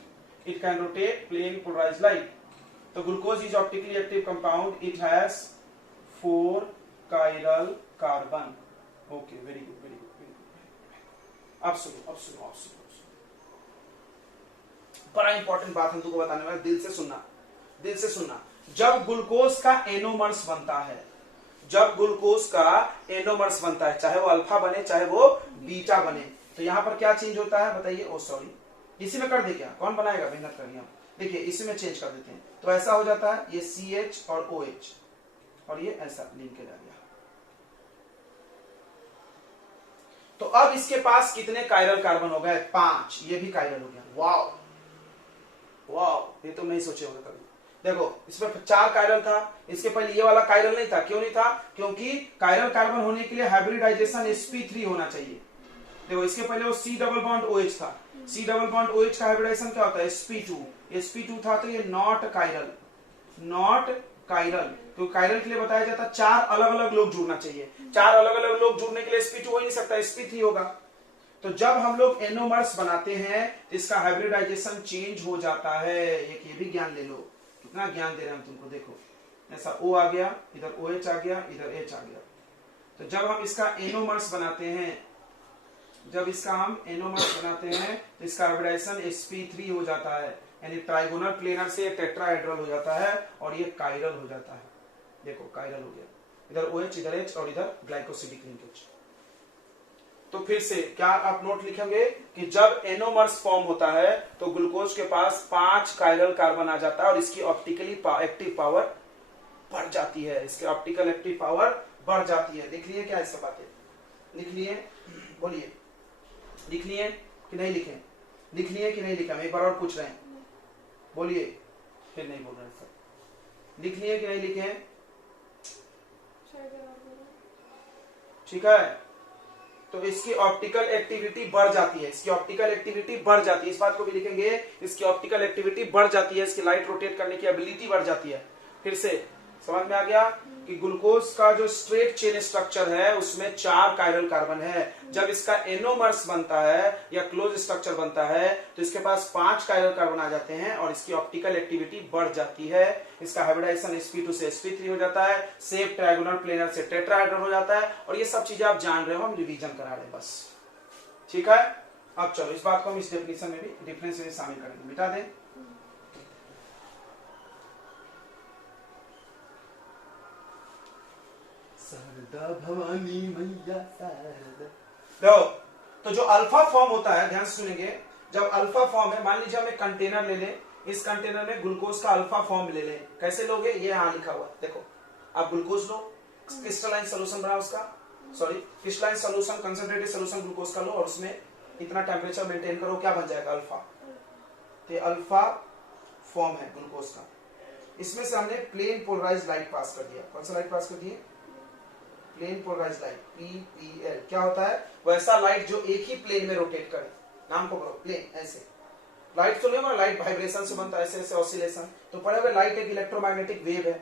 It can rotate plane polarised light. तो glucose is optically active compound, it has 4 chiral carbon. Okay, very good. अब सुनो, बड़ा important बात हम तुमको बताने वाले, दिल से सुनना। जब ग्लूकोज का एनोमर्स बनता है, जब ग्लूकोज का एनोमर्स बनता है, चाहे वो अल्फा बने चाहे वो बीटा बने, तो यहां पर क्या चेंज होता है बताइए? ओ सॉरी, इसी में कर दे क्या? कौन बनाएगा? मेहनत करिए। देखिए इसी में चेंज कर देते हैं, तो ऐसा हो जाता है, ये CH और OH और ये ऐसा लिंकेज आ गया। तो अब इसके पास कितने कायरल कार्बन हो गए? 5। ये भी कायरल हो गया। वाओ वाओ, ये तो नहीं सोचे होंगे कभी। देखो इसमें 4 कायरल था, इसके पहले ये वाला कायरल नहीं था। क्यों नहीं था? क्योंकि कायरल कार्बन होने के लिए हाइब्रिडाइजेशन sp3 होना चाहिए। देखो इसके पहले वो C डबल बॉन्ड OH था, C डबल बॉन्ड OH का हाइब्रिडाइजेशन क्या होता है? sp2 था, तो ये नॉट कायरल, नॉट कायरल। तो कायरल के लिए बताया जाता है 4 अलग अलग लोग जुड़ना चाहिए। 4 अलग अलग लोग जुड़ने के लिए sp2 हो ही नहीं सकता, sp3 होगा। तो जब हम लोग एनोमर्स बनाते हैं तो इसका हाइब्रिडाइजेशन चेंज हो जाता है। एक ये भी ज्ञान ले लो, कितना ज्ञान दे रहे हैं हम तुमको। देखो ऐसा O आ गया, इधर OH आ गया, इधर H आ गया। तो जब हम इसका एनोमर्स बनाते हैं, जब इसका हम एनोमर्स बनाते हैं तो इसका हाइब्रिडाइजेशन sp3 हो जाता है, यानी ट्राइगोनल प्लेनर से टेट्राहेड्रल हो जाता है और ये कायरल हो जाता है। देखो कायरल हो गया, इधर OH इधर H और इधर ग्लाइकोसिडिक लिंकेज। तो फिर से क्या आप नोट लिखेंगे कि जब एनोमर्स फॉर्म होता है तो ग्लूकोज के पास 5 कायरल कार्बन आ जाता है और इसकी ऑप्टिकली एक्टिव पावर बढ़ जाती है, इसकी ऑप्टिकल एक्टिव पावर बढ़ जाती है। लिख लिए क्या ऐसा बातें? लिख लिए? बोलिए, लिख लिए कि नहीं लिखे? लिख लिए कि नहीं लिखा? मैं एक बार और पूछ रहे हैं, बोलिए। फिर नहीं बोल रहे सब। लिख लिए कि नहीं लिखे? ठीक है, तो इसकी ऑप्टिकल एक्टिविटी बढ़ जाती है, इसकी ऑप्टिकल एक्टिविटी बढ़ जाती है। इस बात को भी लिखेंगे, इसकी ऑप्टिकल एक्टिविटी बढ़ जाती है, इसकी लाइट रोटेट करने की एबिलिटी बढ़ जाती है। फिर से समझ में आ गया कि ग्लूकोज का जो स्ट्रेट चेन स्ट्रक्चर है उसमें 4 कायरल कार्बन है। जब इसका एनोमर्स बनता है या क्लोज स्ट्रक्चर बनता है तो इसके पास 5 कायरल कार्बन आ जाते हैं और इसकी ऑप्टिकल एक्टिविटी बढ़ जाती है। इसका हाइब्रिडाइजेशन sp2 से sp3 हो जाता है, सेफ ट्रायगोनल प्लेनर से टेट्राहेड्रल हो जाता है। और ये सब चीजें आप जान रहे हो, हम रिवीजन करा रहे हैं बस। ठीक है, अब चलो इस बात को हम इस डेफिनेशन में भी, डिफरेंस में शामिल करेंगे। मिटा दें। शारदा भवानी मैया शारदा। देखो तो जो अल्फा फॉर्म होता है, ध्यान से सुनेंगे, जब अल्फा फॉर्म है, मान लीजिए हम एक कंटेनर ले लें, इस कंटेनर में ग्लूकोज का अल्फा फॉर्म ले लें। कैसे लोगे? ये यहां लिखा हुआ, देखो आप ग्लूकोज लो, क्रिस्टलाइन सोल्यूशन बनाओ उसका, sorry crystalline solution, concentrated solution glucose का लो और उसमें इतना टेम्परेचर मेंटेन करो, क्या बन जाएगा? अल्फा। तो अल्फा फॉर्म है ग्लूकोज का। इसमें से हमने प्लेन पोलराइज लाइट पास कर दिया। कौन सा लाइट पास कर दिए? Plane polarize light, PPL। क्या होता है? वैसा लाइट जो एक ही प्लेन में रोटेट करे। नाम को करो प्लेन। ऐसे लाइट सुने हो, लाइट वाइब्रेशन से बनता है, ऐसे ऐसे ऑसिलेशन। तो पढ़े हुए लाइट एक इलेक्ट्रोमैग्नेटिक वेव है,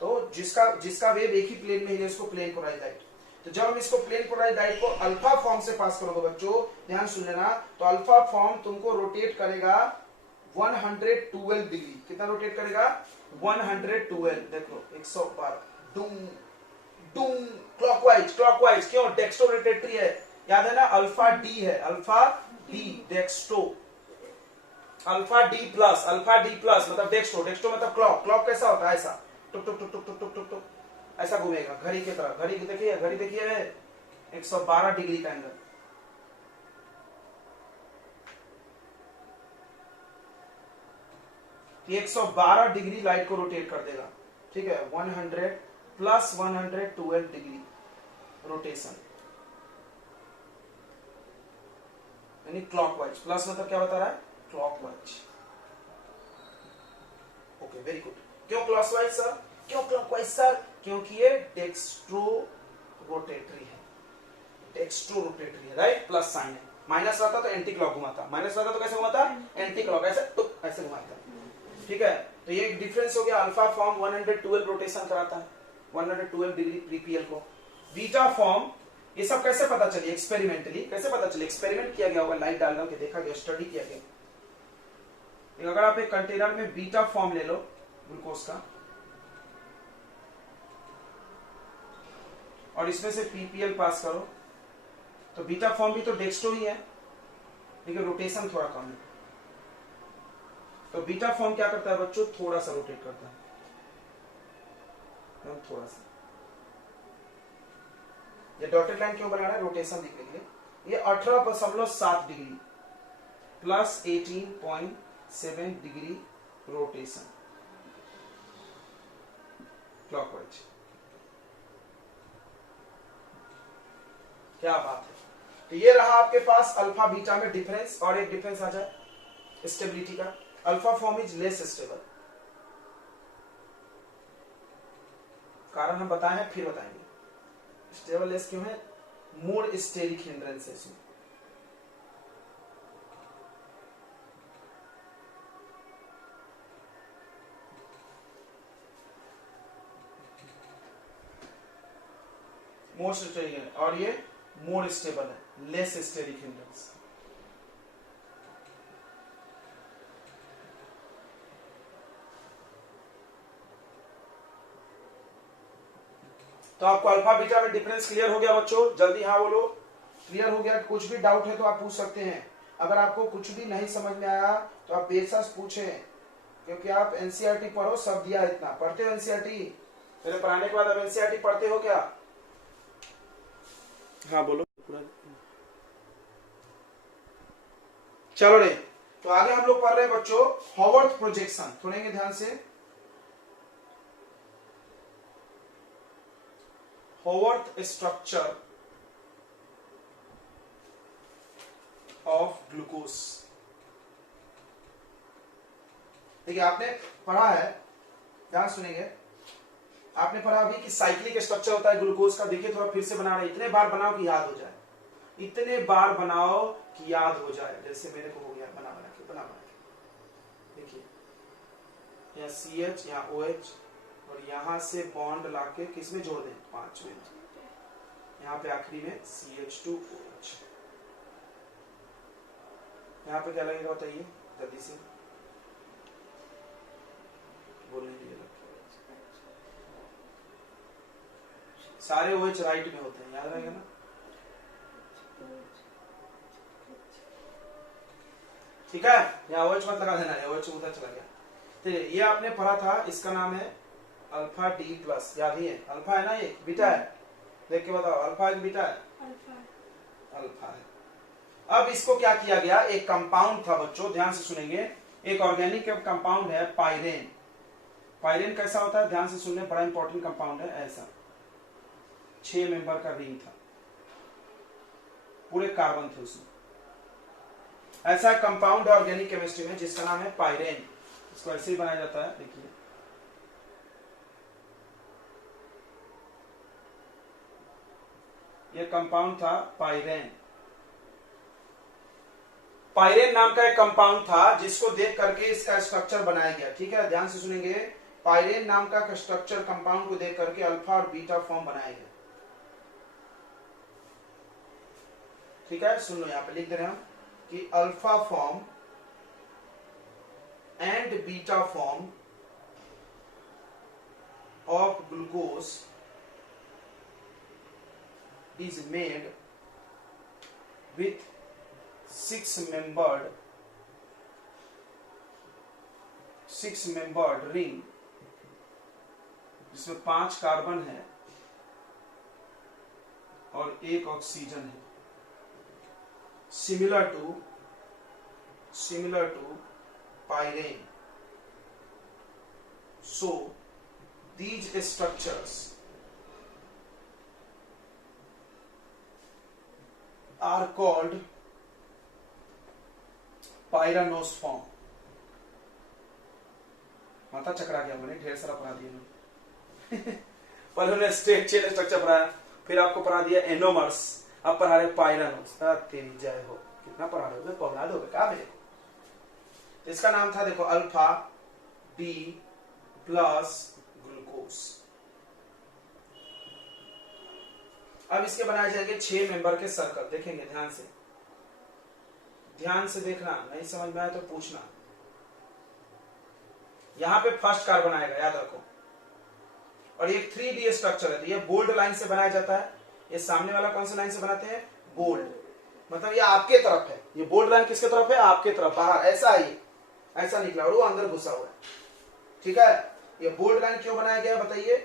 तो जिसका वेव एक ही प्लेन में हिले उसको प्लेन पोलराइज लाइट। तो जब हम इसको प्लेन पोलराइज लाइट को अल्फा फॉर्म से पास करोगे बच्चों, ध्यान सुन लेना, तो अल्फा फॉर्म तुमको रोटेट करेगा 112 डिग्री। कितना रोटेट करेगा? 112। देखो 112 डूम डूम क्लॉकवाइज। क्लॉकवाइज क्यों? डेक्स्ट्रो रोटेटरी है, याद है ना? अल्फा डी है, alpha D dextro, alpha D plus मतलब डेक्स्ट्रो। डेक्स्ट्रो मतलब क्लॉक। क्लॉक कैसा होता है? ऐसा टुक टुक टुक टुक टुक टुक टुक ऐसा घूमेगा, घड़ी की तरह। घड़ी देखिए, घड़ी देखिए 112 डिग्री का एंगल। ये 112 डिग्री लाइट को रोटेट कर देगा। ठीक है, 100 प्लस 112 डिग्री रोटेशन, यानी क्लॉकवाइज। प्लस मतलब क्या बता रहा है? क्लॉकवाइज। Okay, very good. क्यों क्लॉकवाइज सर? क्यों क्लॉकवाइज सर? क्योंकि ये डेक्स्ट्रो रोटेटरी है, डेक्स्ट्रो रोटेटरी है, राइट? प्लस साइन है। माइनस रहता तो एंटी क्लॉक घुमाता, माइनस रहता तो कैसे घुमाता? एंटी क्लॉक, ऐसे टुक ऐसे घुमाता। ठीक है, तो ये एक डिफरेंस हो गया। अल्फा फॉर्म 112 रोटेशन कराता है, 112 डिग्री PPL को। बीटा फॉर्म, ये सब कैसे पता चली? एक्सपेरिमेंटली। कैसे पता चली? एक्सपेरिमेंट किया गया होगा, लाइट डाल के देखा गया, स्टडी किया गया। अगर आप एक कंटेनर में बीटा फॉर्म ले लो ग्लूकोज का और इसमें से PPL पास करो, तो बीटा फॉर्म भी तो डेक्स्ट्रो ही है, लेकिन रोटेशन थोड़ा कम है। तो बीटा फॉर्म क्या करता है बच्चों? थोड़ा सा रोटेट करता है, थोड़ा सा। ये डॉटेड लाइन क्यों बना रहा है? रोटेशन दिखने के लिए। ये 18.7 degree plus 18.7 degree rotation clockwise. क्या बात है। तो ये रहा आपके पास अल्फा बीटा में डिफरेंस। और एक डिफरेंस आ जाए स्टेबिलिटी का। Alpha form is less stable. कारण हम बताए हैं, फिर बताएंगे। स्टेबल लेस क्यों है? मोर स्टेरिक हिंड्रेंस है इसमें। मोर स्टेरिक है और ये मोर स्टेबल है, लेस स्टेरिक हिंड्रेंस। तो आपको अल्फा बीटा में डिफरेंस क्लियर हो गया बच्चों? जल्दी हाँ बोलो। क्लियर हो गया? कुछ भी डाउट है तो आप पूछ सकते हैं। अगर आपको कुछ भी नहीं समझ में आया तो आप बेशक पूछें, क्योंकि आप एनसीईआरटी पढ़ो, सब दिया इतना। पढ़ते हो एनसीईआरटी? मेरे पढ़ाने के बाद आप एनसीईआरटी पढ़ते हो क्या? हाँ बोलो। चलो रे, तो आगे हम लोग पढ़ रहे हैं बच्चों हॉवर्थ प्रोजेक्शन। सुनेंगे ध्यान से। Howarth structure of glucose. देखिए आपने पढ़ा है, ध्यान सुनेंगे। आपने पढ़ा अभी कि साइक्लिक स्ट्रक्चर होता है ग्लूकोज का। देखिए थोड़ा फिर से बना रहे, इतने बार बनाओ कि याद हो जाए। इतने बार बनाओ कि याद हो जाए। जैसे मेरे को हो गया, बना बना के। देखिए यहाँ CH, यहाँ OH, और यहां से बॉन्ड लाके किसमें जोड़ दें? 5 में। यहाँ पे आखिरी में CH2OH। यहाँ पे क्या लगेगा बताइए जल्दी से, बोलने के लिए। सारे OH राइट में होते हैं, याद रहेगा ना? ठीक है, यहाँ OH मत लगा देना, OH उधर चला गया। तो ये आपने पढ़ा था, इसका नाम है अल्फा D प्लस। याद ही है? अल्फा है ना, ये बीटा है? देख के बताओ, अल्फा है कि बीटा है? अल्फा है। अब इसको क्या किया गया? एक कंपाउंड था बच्चों, ध्यान से सुनेंगे। एक ऑर्गेनिक कंपाउंड है पायरेन। पायरेन कैसा होता है? ध्यान से सुनने, बड़ा इंपॉर्टेंट कंपाउंड है। ऐसा 6 मेंबर का रिंग था, पूरे कार्बन थे उसमें। ऐसा कंपाउंड है ऑर्गेनिक केमिस्ट्री में जिसका नाम है पायरेन। इसको ऐसे ही बनाया जाता है, देखिए। ये कंपाउंड था पायरेन। पायरेन नाम का एक कंपाउंड था जिसको देख करके इसका स्ट्रक्चर बनाया गया। ठीक है, ध्यान से सुनेंगे। पायरेन नाम का स्ट्रक्चर कंपाउंड को देख करके अल्फा और बीटा फॉर्म बनाया गया। ठीक है, सुन लो, यहां पे लिख दे रहे हैं कि alpha form and beta form of glucose is made with 6-membered ring, जिसमें 5 कार्बन है और 1 ऑक्सीजन है। Similar to pyran. So these structures are called pyranosform। माथा चकरा गया, मैंने ढेर सारा पढ़ा दिया। पहले उन्हें स्ट्रेट चेन स्ट्रक्चर पढ़ाया, फिर आपको पढ़ा दिया एनोमर्स, अब पढ़ा रहे पायरानोस। तेरी जय हो, कितना पढ़ा रहे हो, पढ़ा दोगे क्या मेरे को? इसका नाम था देखो अल्फा D प्लस ग्लूकोज। अब इसके बनाए जाएंगे 6 मेंबर के सर्कल। देखेंगे ध्यान से, ध्यान से देखना, नहीं समझ में आया तो पूछना। यहां पे फर्स्ट कार्बन आएगा, याद रखो। और ये 3D स्ट्रक्चर है, तो ये बोल्ड लाइन से बनाया जाता है। ये सामने वाला कौन सा लाइन से बनाते हैं? बोल्ड। मतलब ये आपके तरफ है, ये बोल्ड लाइन किसके तरफ है? आपके तरफ, बाहर। ऐसा है, ऐसा निकला और वो अंदर घुसा हुआ है। ठीक है, ये बोल्ड लाइन क्यों बनाया गया बताइए?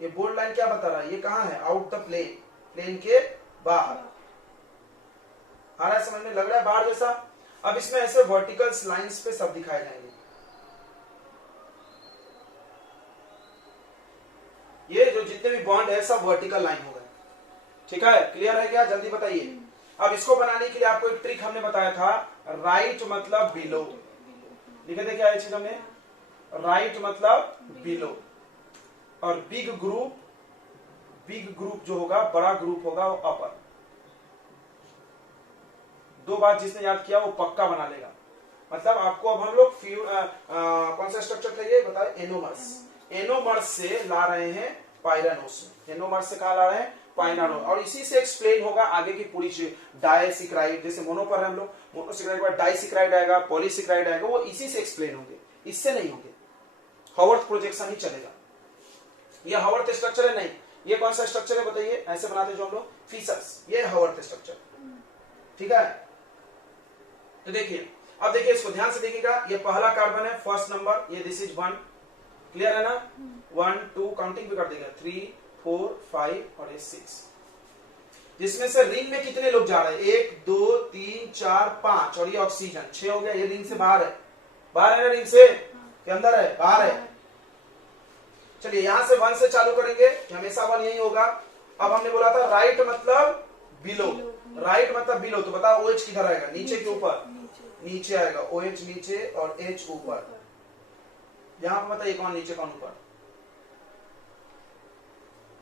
ये बोल्ड लाइन क्या बता रहा है? ये कहां है? Out the plane. प्लेन के बाहर। आ रहा है समझ में, लग रहा है बाहर जैसा। अब इसमें ऐसे वर्टिकल लाइंस पे सब दिखाए जाएंगे। ये जो जितने भी बॉन्ड है सब वर्टिकल लाइन हो गए। ठीक है, क्लियर है क्या? जल्दी बताइए। अब इसको बनाने के लिए आपको एक ट्रिक हमने बताया था, राइट मतलब बिलो। लिखे थे क्या ये चीज हमने? राइट मतलब बिलो। और बिग ग्रुप जो होगा, बड़ा ग्रुप होगा, वो अपर। दो बात जिसने याद किया वो पक्का बना लेगा। मतलब आपको अब हम लोग कौन सा स्ट्रक्चर था ये बताए? एनोमर्स। एनोमर्स से ला रहे हैं पाइरानोस में। एनोमर्स से कहा ला रहे हैं? पाइरानोस। और इसी से एक्सप्लेन होगा आगे की पूरी चीज। डायसिक्राइड, जैसे मोनो पर है हम लोग, मोनोसिक्राइड के बाद डाइसिक्राइड आएगा, पॉलीसिक्राइड आएगा, वो इसी से एक्सप्लेन होंगे, इससे नहीं होंगे। हावर्थ प्रोजेक्शन ही चलेगा। ये हावर्थ स्ट्रक्चर है नहीं। ये कौन सा स्ट्रक्चर है बताइए? ऐसे बनाते जो हम लोग फीसर्स, ये हावर्थ स्ट्रक्चर। ठीक है, तो देखिए, अब देखिए इसको ध्यान से देखिएगा। ये पहला कार्बन है, फर्स्ट नंबर, ये दिस इज 1। क्लियर है ना? 1 2 काउंटिंग भी कर देगा, 3 4 5 और ये 6। जिसमें से रिंग में कितने लोग जा रहे हैं? 1 2 3 4 5 और ये ऑक्सीजन 6 हो गया। ये रिंग से बाहर है। बाहर है ना? रिंग से के अंदर है? बाहर है। चलिए यहां से 1 से चालू करेंगे, हमेशा 1 यही होगा। अब हमने बोला था राइट मतलब बिलो। राइट मतलब बिलो, तो बताओ OH किधर आएगा? नीचे के ऊपर? नीचे आएगा। OH नीचे और H ऊपर। यहां पर बताइए कौन नीचे कौन ऊपर?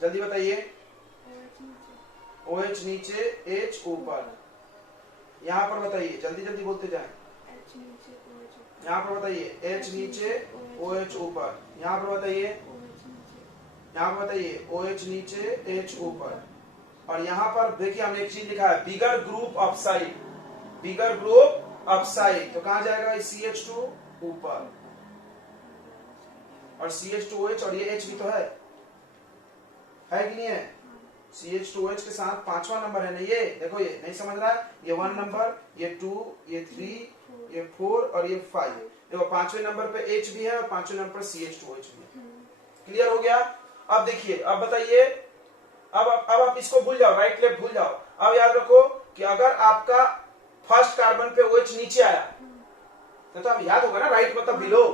जल्दी बताइए। OH नीचे, H ऊपर। यहां पर बताइए, जल्दी जल्दी बोलते जाएं। यहां पर बताइए H नीचे, OH ऊपर। यहां पर बताइए, यहां पर बताइए OH नीचे, H ऊपर। और यहां पर देखिए हमने एक चीज लिखा है, bigger group oxide. Bigger group oxide तो कहां जाएगा? CH2 ऊपर और CH2OH, और ये H भी तो है कि नहीं है? CH2OH के साथ 5वां नंबर है ना ये। देखो ये नहीं समझ रहा है? ये 1 नंबर, ये 2, ये 3, ये 4 और ये 5। देखो 5वें नंबर पे H भी है और 5वें नंबर पर CH2OH भी है। क्लियर हो गया? अब देखिए, अब बताइए, अब आप इसको भूल जाओ, राइट लेफ्ट भूल जाओ। अब याद रखो कि अगर आपका फर्स्ट कार्बन पे OH नीचे आया तो अब याद होगा ना, राइट मतलब बिलो।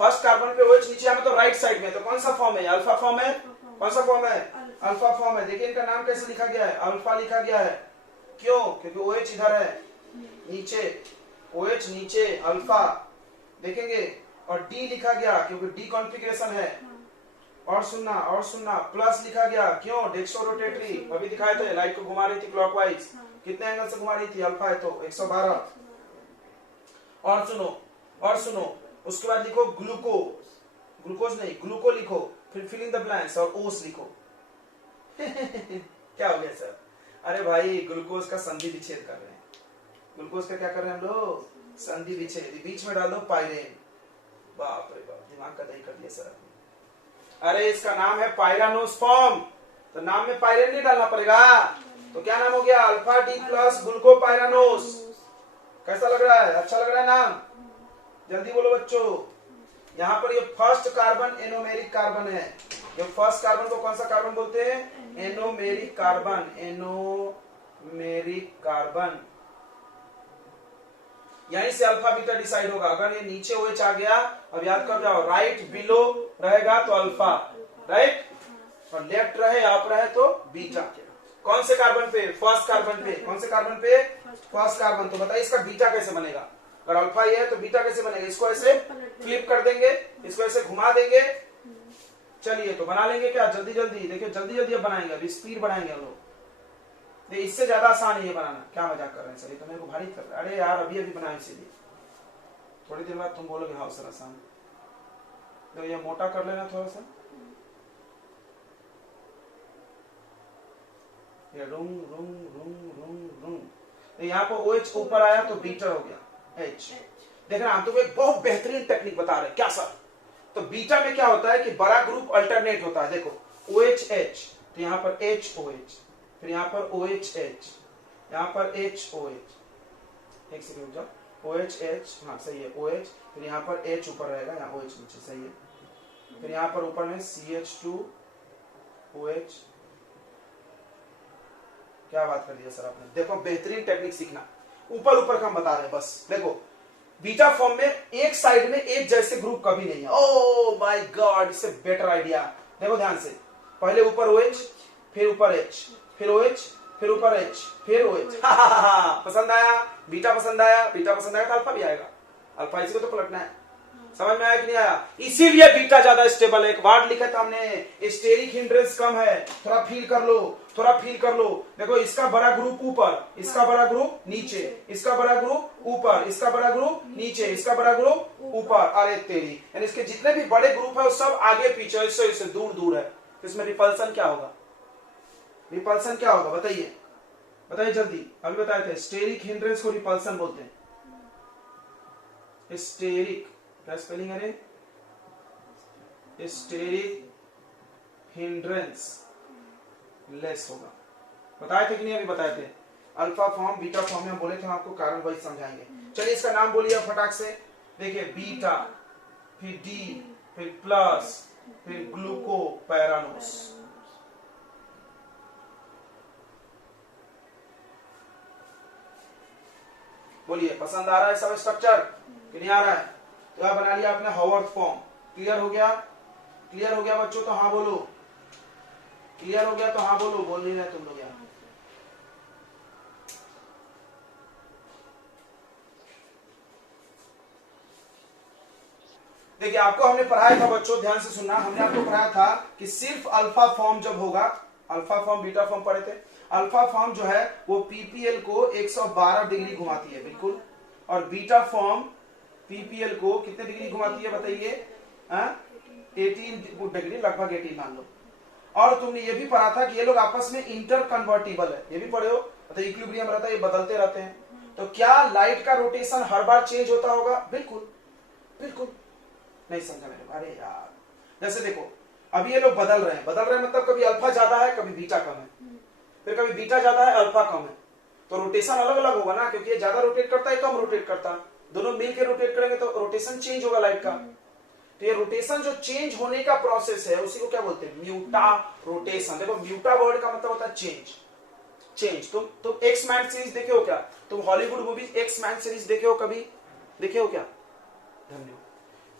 फर्स्ट कार्बन पे OH नीचे आया मतलब राइट साइड में, तो कौन सा फॉर्म है? अल्फा फॉर्म है। कौन सा फॉर्म है? अल्फा फॉर्म है। देखिए इनका नाम कैसे लिखा गया है? अल्फा लिखा गया है। क्यों? क्योंकि OH इधर है नीचे, OH नीचे, अल्फा देखेंगे। और D लिखा गया क्योंकि D कॉन्फ़िगरेशन है। और सुनना, प्लस लिखा गया क्यों? डेक्सो रोटेटरी, अभी दिखाए थे, लाइट को घुमा रही थी क्लॉकवाइज। कितने एंगल से घुमा रही थी? अल्फा है तो 112। और सुनो, उसके बाद लिखो ग्लूकोज नहीं, ग्लूको लिखो, फिर फिल इन द ब्लैंक्स और ओस लिखो। क्या हो गया सर? अरे भाई ग्लूकोज का संधि विच्छेद कर रहे हैं। ग्लूकोज का क्या कर रहे हैं हम लोग? संधि विच्छेद। बीच में डाल दो पाइरेन। बाप रे बाप, दिमाग का दही कर दिया सर। अरे इसका नाम है पाइरानोस फॉर्म, तो नाम में पाइरेन नहीं डालना पड़ेगा। तो क्या नाम हो गया? Alpha D plus glucopyranose. कैसा लग रहा है? अच्छा लग रहा है नाम? जल्दी बोलो बच्चों। यहाँ पर ये फर्स्ट कार्बन एनोमेरिक कार्बन है। ये फर्स्ट कार्बन को कौन सा कार्बन बोलते हैं? Anomeric carbon. Anomeric carbon. यहीं से अल्फा बीटा डिसाइड होगा। अगर ये नीचे OH आ गया, अब याद कर जाओ, राइट बिलो रहेगा तो अल्फा, राइट, और लेफ्ट रहे अप रहे तो बीटा। कौन से कार्बन पे? फर्स्ट कार्बन पे। कौन से कार्बन पे? First carbon. तो बताइए इसका बीटा कैसे बनेगा? अगर अल्फा ये है तो बीटा कैसे बनेगा? इसको ऐसे फ्लिप कर देंगे, इसको ऐसे घुमा देंगे। चलिए तो बना लेंगे क्या? जल्दी जल्दी देखिए, जल्दी जल्दी अब बनाएंगे, अभी स्पीड बढ़ाएंगे हम लोग। इससे ज्यादा आसान है ये बनाना। क्या मजाक कर रहे हैं सर? ये तो मेरे को भारी कर रहा है। अरे यार अभी बनाए, इसीलिए थोड़ी देर बाद तुम बोलोगे हाँ सर आसान। तो ये मोटा कर लेना थोड़ा सा। ये रूम। तो यहाँ पर OH ऊपर आया तो बीटा हो गया H। देखना हम तुम्हें एक बहुत बेहतरीन टेक्निक बता रहे हैं। क्या सर? तो बीटा में क्या होता है कि बड़ा ग्रुप अल्टरनेट होता है। देखो OH तो यहाँ पर HOH, फिर यहाँ पर OHH, यहाँ पर HOH। एक सेकंड रुक जाओ। OHH, हाँ सही है, OH, फिर यहाँ पर H ऊपर रहेगा, यहाँ OH नीचे, सही है। फिर यहाँ पर ऊपर में CH2OH, क्या बात कर दी है सर आपने। देखो बेहतरीन टेक्निक सीखना, ऊपर ऊपर का हम बता रहे हैं बस। देखो बीटा फॉर्म में एक साइड में एक जैसे ग्रुप कभी नहीं है। ओह माय गॉड, इससे बेटर आइडिया। देखो ध्यान से, पहले ऊपर OH, फिर ऊपर H, फिर OH, फिर ऊपर H, फिर OH। पसंद आया बीटा, पसंद आया बीटा, पसंद आया तो अल्फा भी आएगा। अल्फा इसी को तो पलटना है। समझ में आया कि नहीं आया? इसीलिए बीटा ज्यादा स्टेबल है। एक वर्ड लिखा था हमने, स्टेरिक हिंड्रेंस कम है। थोड़ा फील कर लो, थोड़ा फील कर लो। देखो इसका बड़ा ग्रुप ऊपर, इसका बड़ा ग्रुप नीचे, इसका बड़ा ग्रुप ऊपर, इसका बड़ा ग्रुप नीचे, इसका बड़ा ग्रुप ऊपर। अरे तेरी, यानी इसके जितने भी बड़े ग्रुप है वो सब आगे पीछे इससे दूर दूर है। तो इसमें रिपल्सन क्या होगा? रिपल्सन क्या होगा बताइए, बताइए जल्दी। अभी बताए थे स्टेरिक हिंड्रेंस को रिपल्सन बोलते हैं। स्टेरिक क्या स्पेलिंग है रे? स्टेरिक हिंड्रेंस लेस होगा। बताए थे कि नहीं? अभी बताए थे। अल्फा फॉर्म बीटा फॉर्म में बोले थे, हम आपको कारण वही समझाएंगे। चलिए इसका नाम बोलिए फटाक से। देखिए बीटा, फिर डी, फिर प्लस, फिर ग्लूकोपैरानोस। बोलिए पसंद आ रहा है सब स्ट्रक्चर कि नहीं आ रहा है? तो यह बना लिया आपने हावर्थ फॉर्म। क्लियर हो गया? क्लियर हो गया बच्चों? तो हाँ बोलो। क्लियर हो गया तो हाँ बोलो। बोल नहीं रहे तुम लोग यार। देखिए आपको हमने पढ़ाया था बच्चों, ध्यान से सुनना। हमने आपको पढ़ाया था कि सिर्फ अल्फा फॉर्म जब होगा, अल्फा फॉर्म बीटा फॉर्म पढ़े थे। अल्फा फॉर्म जो है वो पीपीएल को 112 डिग्री घुमाती है बिल्कुल, और बीटा फॉर्म पीपीएल को कितने डिग्री घुमाती है बताइए? 18 डिग्री, लगभग 18 मान लो। और तुमने ये भी पढ़ा था कि ये लोग आपस में इंटर कन्वर्टिबल है, ये भी पढ़े हो। मतलब इक्विलिब्रियम रहता है, ये बदलते रहते हैं। तो क्या लाइट का रोटेशन हर बार चेंज होता होगा? बिल्कुल बिल्कुल। नहीं समझा मेरे? अरे यार जैसे देखो अभी ये लोग बदल रहे हैं, बदल रहे हैं मतलब कभी अल्फा ज्यादा है, कभी बीटा कम है, फिर कभी बीटा ज्यादा है, अल्फा कम है। तो रोटेशन अलग अलग होगा ना, क्योंकि ये ज्यादा रोटेट करता है, कम रोटेट करता है। दोनों मिलकर रोटेट करेंगे तो रोटेशन चेंज होगा लाइट का। तो ये रोटेशन जो चेंज होने का प्रोसेस है उसी को क्या बोलते हैं? म्यूटा रोटेशन। देखो म्यूटा वर्ड का मतलब होता है चेंज। चेंज। तुम एक्स मैन सीरीज देखे हो क्या? तुम Hollywood movies x man series देखे हो कभी? देखे हो क्या? धन्यवाद।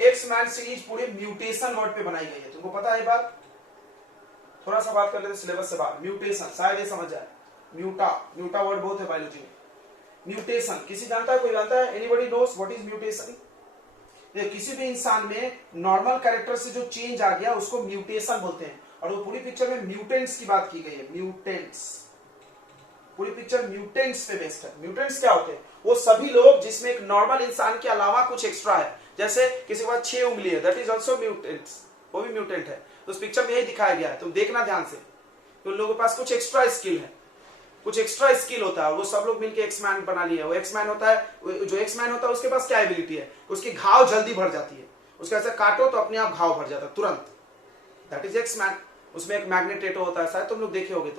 एक्स मैन सीरीज पूरे म्यूटेशन वर्ड पे बनाई गई है, तुमको पता है बात? थोड़ा सा बात कर लेते सिलेबस से बाहर। म्यूटेशन शायद ये समझ जाए। म्यूटा, म्यूटा वर्ड बहुत है बायोलॉजी में। म्यूटेशन किसी जानता है? कोई जानता है? Anybody knows what is mutation? किसी भी इंसान में नॉर्मल कैरेक्टर से जो चेंज आ गया उसको म्यूटेशन बोलते हैं। और वो पूरी पिक्चर में म्यूटेंट्स की बात की गई है। म्यूटेंट्स, पूरी पिक्चर म्यूटेंट्स पे बेस्ड है। म्यूटेंट्स क्या होते हैं? वो सभी लोग जिसमें एक नॉर्मल इंसान के अलावा कुछ एक्स्ट्रा है। जैसे किसी के पास 6 उंगली है, दैट इज ऑल्सो म्यूटेंट्स, वो भी म्यूटेंट है। तो उस पिक्चर में यही दिखाया गया है, तुम देखना ध्यान से। तो उन लोगों के पास कुछ एक्स्ट्रा स्किल है, कुछ एक्स्ट्रा स्किल होता है, वो सब लोग मिलकर एक्समैन बना लिए। वो एक्समैन होता है, जो एक्समैन होता है उसके पास क्या एबिलिटी है? उसकी घाव जल्दी भर जाती है, उसके ऐसे काटो तो अपने आप घाव भर जाता है तुरंत, दैट इज एक्समैन। उसमें एक मैग्नेटेटो होता है, शायद तुम लोग देखे होगे।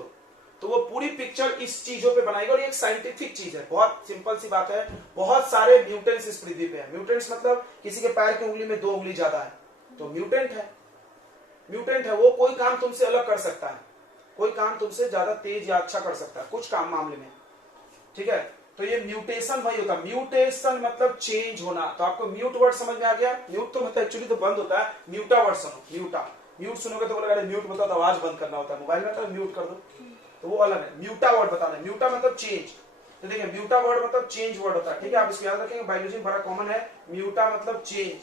तो वो पूरी पिक्चर इस चीजों पे बनाई गई। और एक साइंटिफिक चीज है, बहुत सिंपल सी बात है। बहुत सारे म्यूटेंट्स इस पृथ्वी पे है। म्यूटेंट्स मतलब किसी के पैर की उंगली में 2 उंगली ज्यादा है तो म्यूटेंट है। म्यूटेंट है वो कोई काम तुमसे अलग कर सकता है, कोई काम तुमसे ज्यादा तेज या अच्छा कर सकता है कुछ काम मामले में, ठीक है? तो ये म्यूटेशन वही होता है। म्यूटेशन मतलब चेंज होना। तो आपको म्यूट वर्ड समझ में आ गया? म्यूट तो मतलब एक्चुअली तो बंद होता है, म्यूटा वर्ड सुनो। म्यूटा, म्यूट सुनोगे तो बोलेगा म्यूट मतलब तो आवाज बंद करना होता है, मोबाइल में तो म्यूट कर दो, तो वो अलग है। म्यूटा वर्ड बताना है। म्यूटा मतलब चेंज। तो देखिए म्यूटा वर्ड मतलब चेंज वर्ड होता है, ठीक है? आप इसको याद रखेंगे, बायोलॉजी में बड़ा कॉमन है। म्यूटा मतलब चेंज।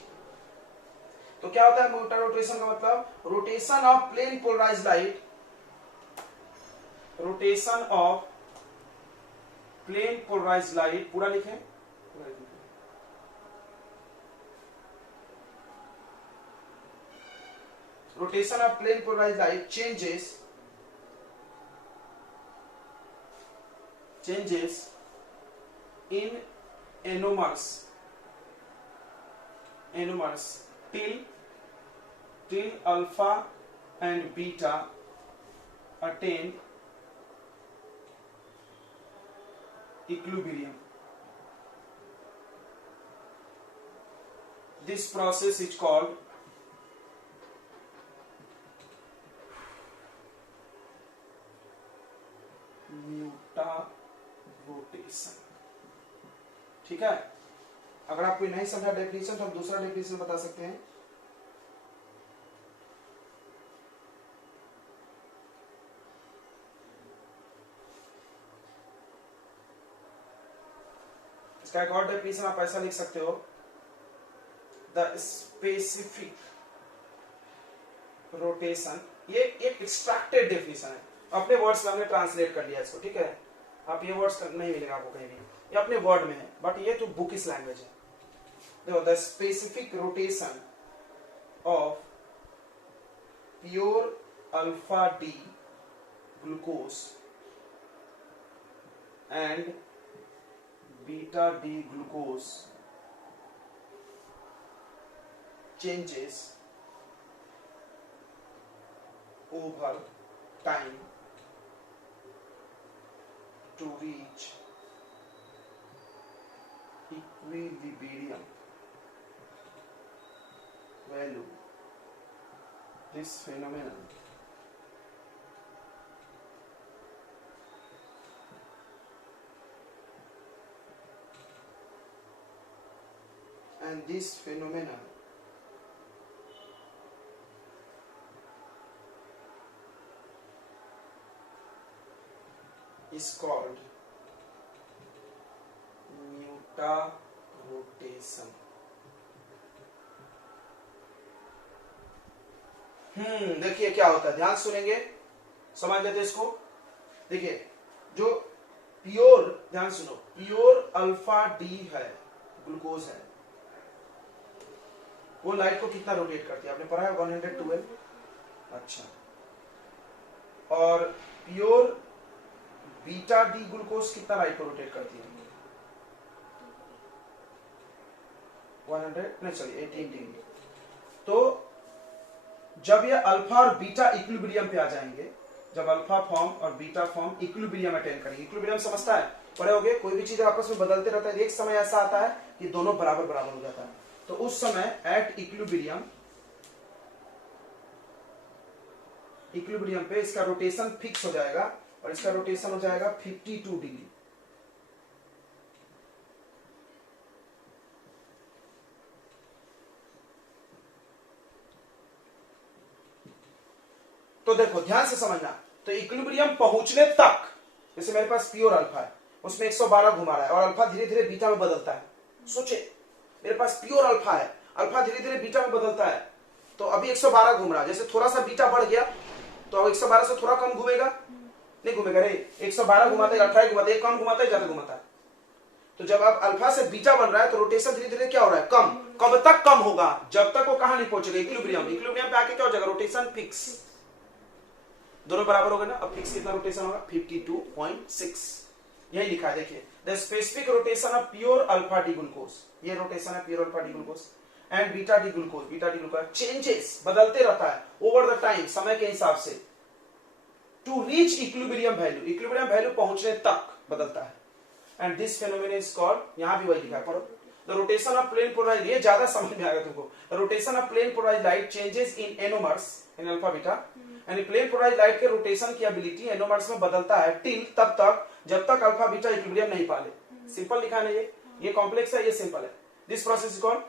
तो क्या होता है म्यूटा रोटेशन का मतलब? Rotation of plane polarised light, rotation of plane polarised light, पूरा लिखें, rotation of plane polarised light changes in anomers till alpha and beta attain equilibrium. This process is called mutation. Rotation. ठीक है, अगर आप कोई नहीं समझा डेफिनेशन तो हम दूसरा डेफिनेशन बता सकते हैं। इसका एक और डेफिनेशन आप ऐसा लिख सकते हो, द स्पेसिफिक रोटेशन। ये एक एक्सट्रैक्टेड डेफिनेशन है, अपने वर्ड्स में हमने ट्रांसलेट कर लिया इसको। ठीक है, आप ये वर्ड्स नहीं मिलेगा आपको कहीं भी, ये अपने वर्ड में है, बट ये तो बुकिश लैंग्वेज है। देखो, the specific rotation of pure alpha D glucose and beta D glucose changes over time to reach equilibrium value. This phenomenon is called mutarotation. देखिए क्या होता है, ध्यान सुनेंगे, समझ लेते इसको। देखिए, जो प्योर, ध्यान सुनो, प्योर अल्फा डी है, ग्लूकोज है, वो लाइट को कितना रोटेट करती है, आपने पढ़ा है 112। अच्छा, और प्योर बीटा डी ग्लूकोज कितना लाइट को रोटेट करती है, 18 डिग्री। तो जब ये अल्फा और बीटा इक्विलिब्रियम पे आ जाएंगे, जब अल्फा फॉर्म और बीटा फॉर्म इक्विलिब्रियम अटेन करेंगे, इक्विलिब्रियम समझता है, पढ़े होगे, कोई भी चीज आपस में बदलते रहता है, एक समय ऐसा आता है कि दोनों बराबर बराबर हो जाता है, तो उस समय एट इक्विलिब्रियम पे इसका रोटेशन फिक्स हो जाएगा, और इसका रोटेशन हो जाएगा 52 डिग्री। तो देखो ध्यान से समझना, तो इक्विलिब्रियम पहुंचने तक, जैसे मेरे पास प्योर अल्फा है, उसमें 112 घुमा रहा है, और अल्फा धीरे धीरे बीटा में बदलता है। सोचे, मेरे पास प्योर अल्फा है, अल्फा धीरे धीरे बीटा में बदलता है, तो अभी 112 घूम रहा है, जैसे थोड़ा सा बीटा बढ़ गया तो 112 से थोड़ा कम घूमेगा, नहीं घूमेगा रे, 112 घुमाते 18 घुमाते, कम घुमाता है ज्यादा घुमाता है। तो जब आप अल्फा से बीटा बन रहा है तो रोटेशन धीरे धीरे क्या हो रहा है, कम, कब तक कम होगा, जब तक वो कहां नहीं पहुंचेगा, इक्विलिब्रियम। इक्विलिब्रियम पे आके क्या हो जाएगा, रोटेशन फिक्स, दोनों बराबर हो गए ना। अब फिक्स कितना रोटेशन होगा, 52.6, यही लिखा है। देखिए, the specific rotation of pure alpha D glucose, ये रोटेशन है pure alpha D glucose and beta D glucose, beta D glucose changes, बदलते रहता है ओवर द टाइम, समय के हिसाब से, to reach equilibrium value, equilibrium value पहुंचने तक बदलता है। And this phenomenon is called, यहां भी वही लिखा है, पढ़ो, the rotation of plane polarized, ये ज्यादा समझ में आएगा तुमको, the rotation of plane polarised light changes in anomers in alpha beta, यानी प्लेन पोलराइज्ड लाइट के रोटेशन की एबिलिटी एनोमर्स में बदलता है टिल, तब तक जब तक अल्फा बीटा इक्विलिब्रियम नहीं पा ले। सिंपल लिखा है ना, ये कॉम्प्लेक्स है, ये सिंपल है। This process is called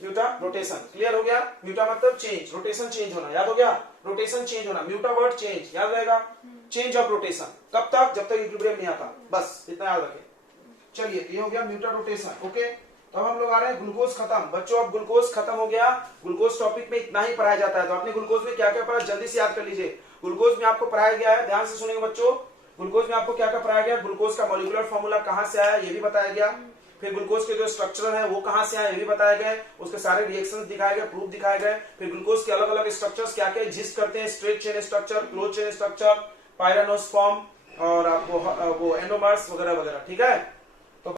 mutarotation. Clear हो गया, म्यूटा मतलब चेंज, रोटेशन चेंज होना, याद हो गया, रोटेशन चेंज होना, म्यूटा वर्ड चेंज, याद रहेगा, चेंज ऑफ रोटेशन, कब तक, जब तक इक्विलिब्रियम नहीं आता, बस इतना याद रखें। चलिए, ये हो गया म्यूटा रोटेशन। ओके, तो हम लोग आ रहे हैं ग्लूकोज खत्म। बच्चों अब ग्लूकोज खत्म हो गया, ग्लूकोज टॉपिक में इतना ही पढ़ाया जाता है, तो आपने ग्लूकोज में क्या क्या पढ़ा जल्दी से याद कर लीजिए। ग्लूकोज में आपको पढ़ाया गया है, ध्यान से सुनेंगे बच्चों, ग्लूकोज में आपको क्या क्या पढ़ाया गया, ग्लूकोज का मॉलिक्यूलर फॉर्मूला कहां से आया ये भी बताया गया, फिर ग्लूकोज के जो स्ट्रक्चर है वो कहां से आए ये भी बताया गया, उसके सारे रिएक्शंस दिखाए गए, प्रूफ दिखाए गए, फिर ग्लूकोज के अलग अलग स्ट्रक्चर्स क्या क्या एग्जिस्ट करते हैं, straight chain structure, close chain structure, pyranose form, और आपको वो एंडोमर्स वगैरह वगैरह। ठीक है,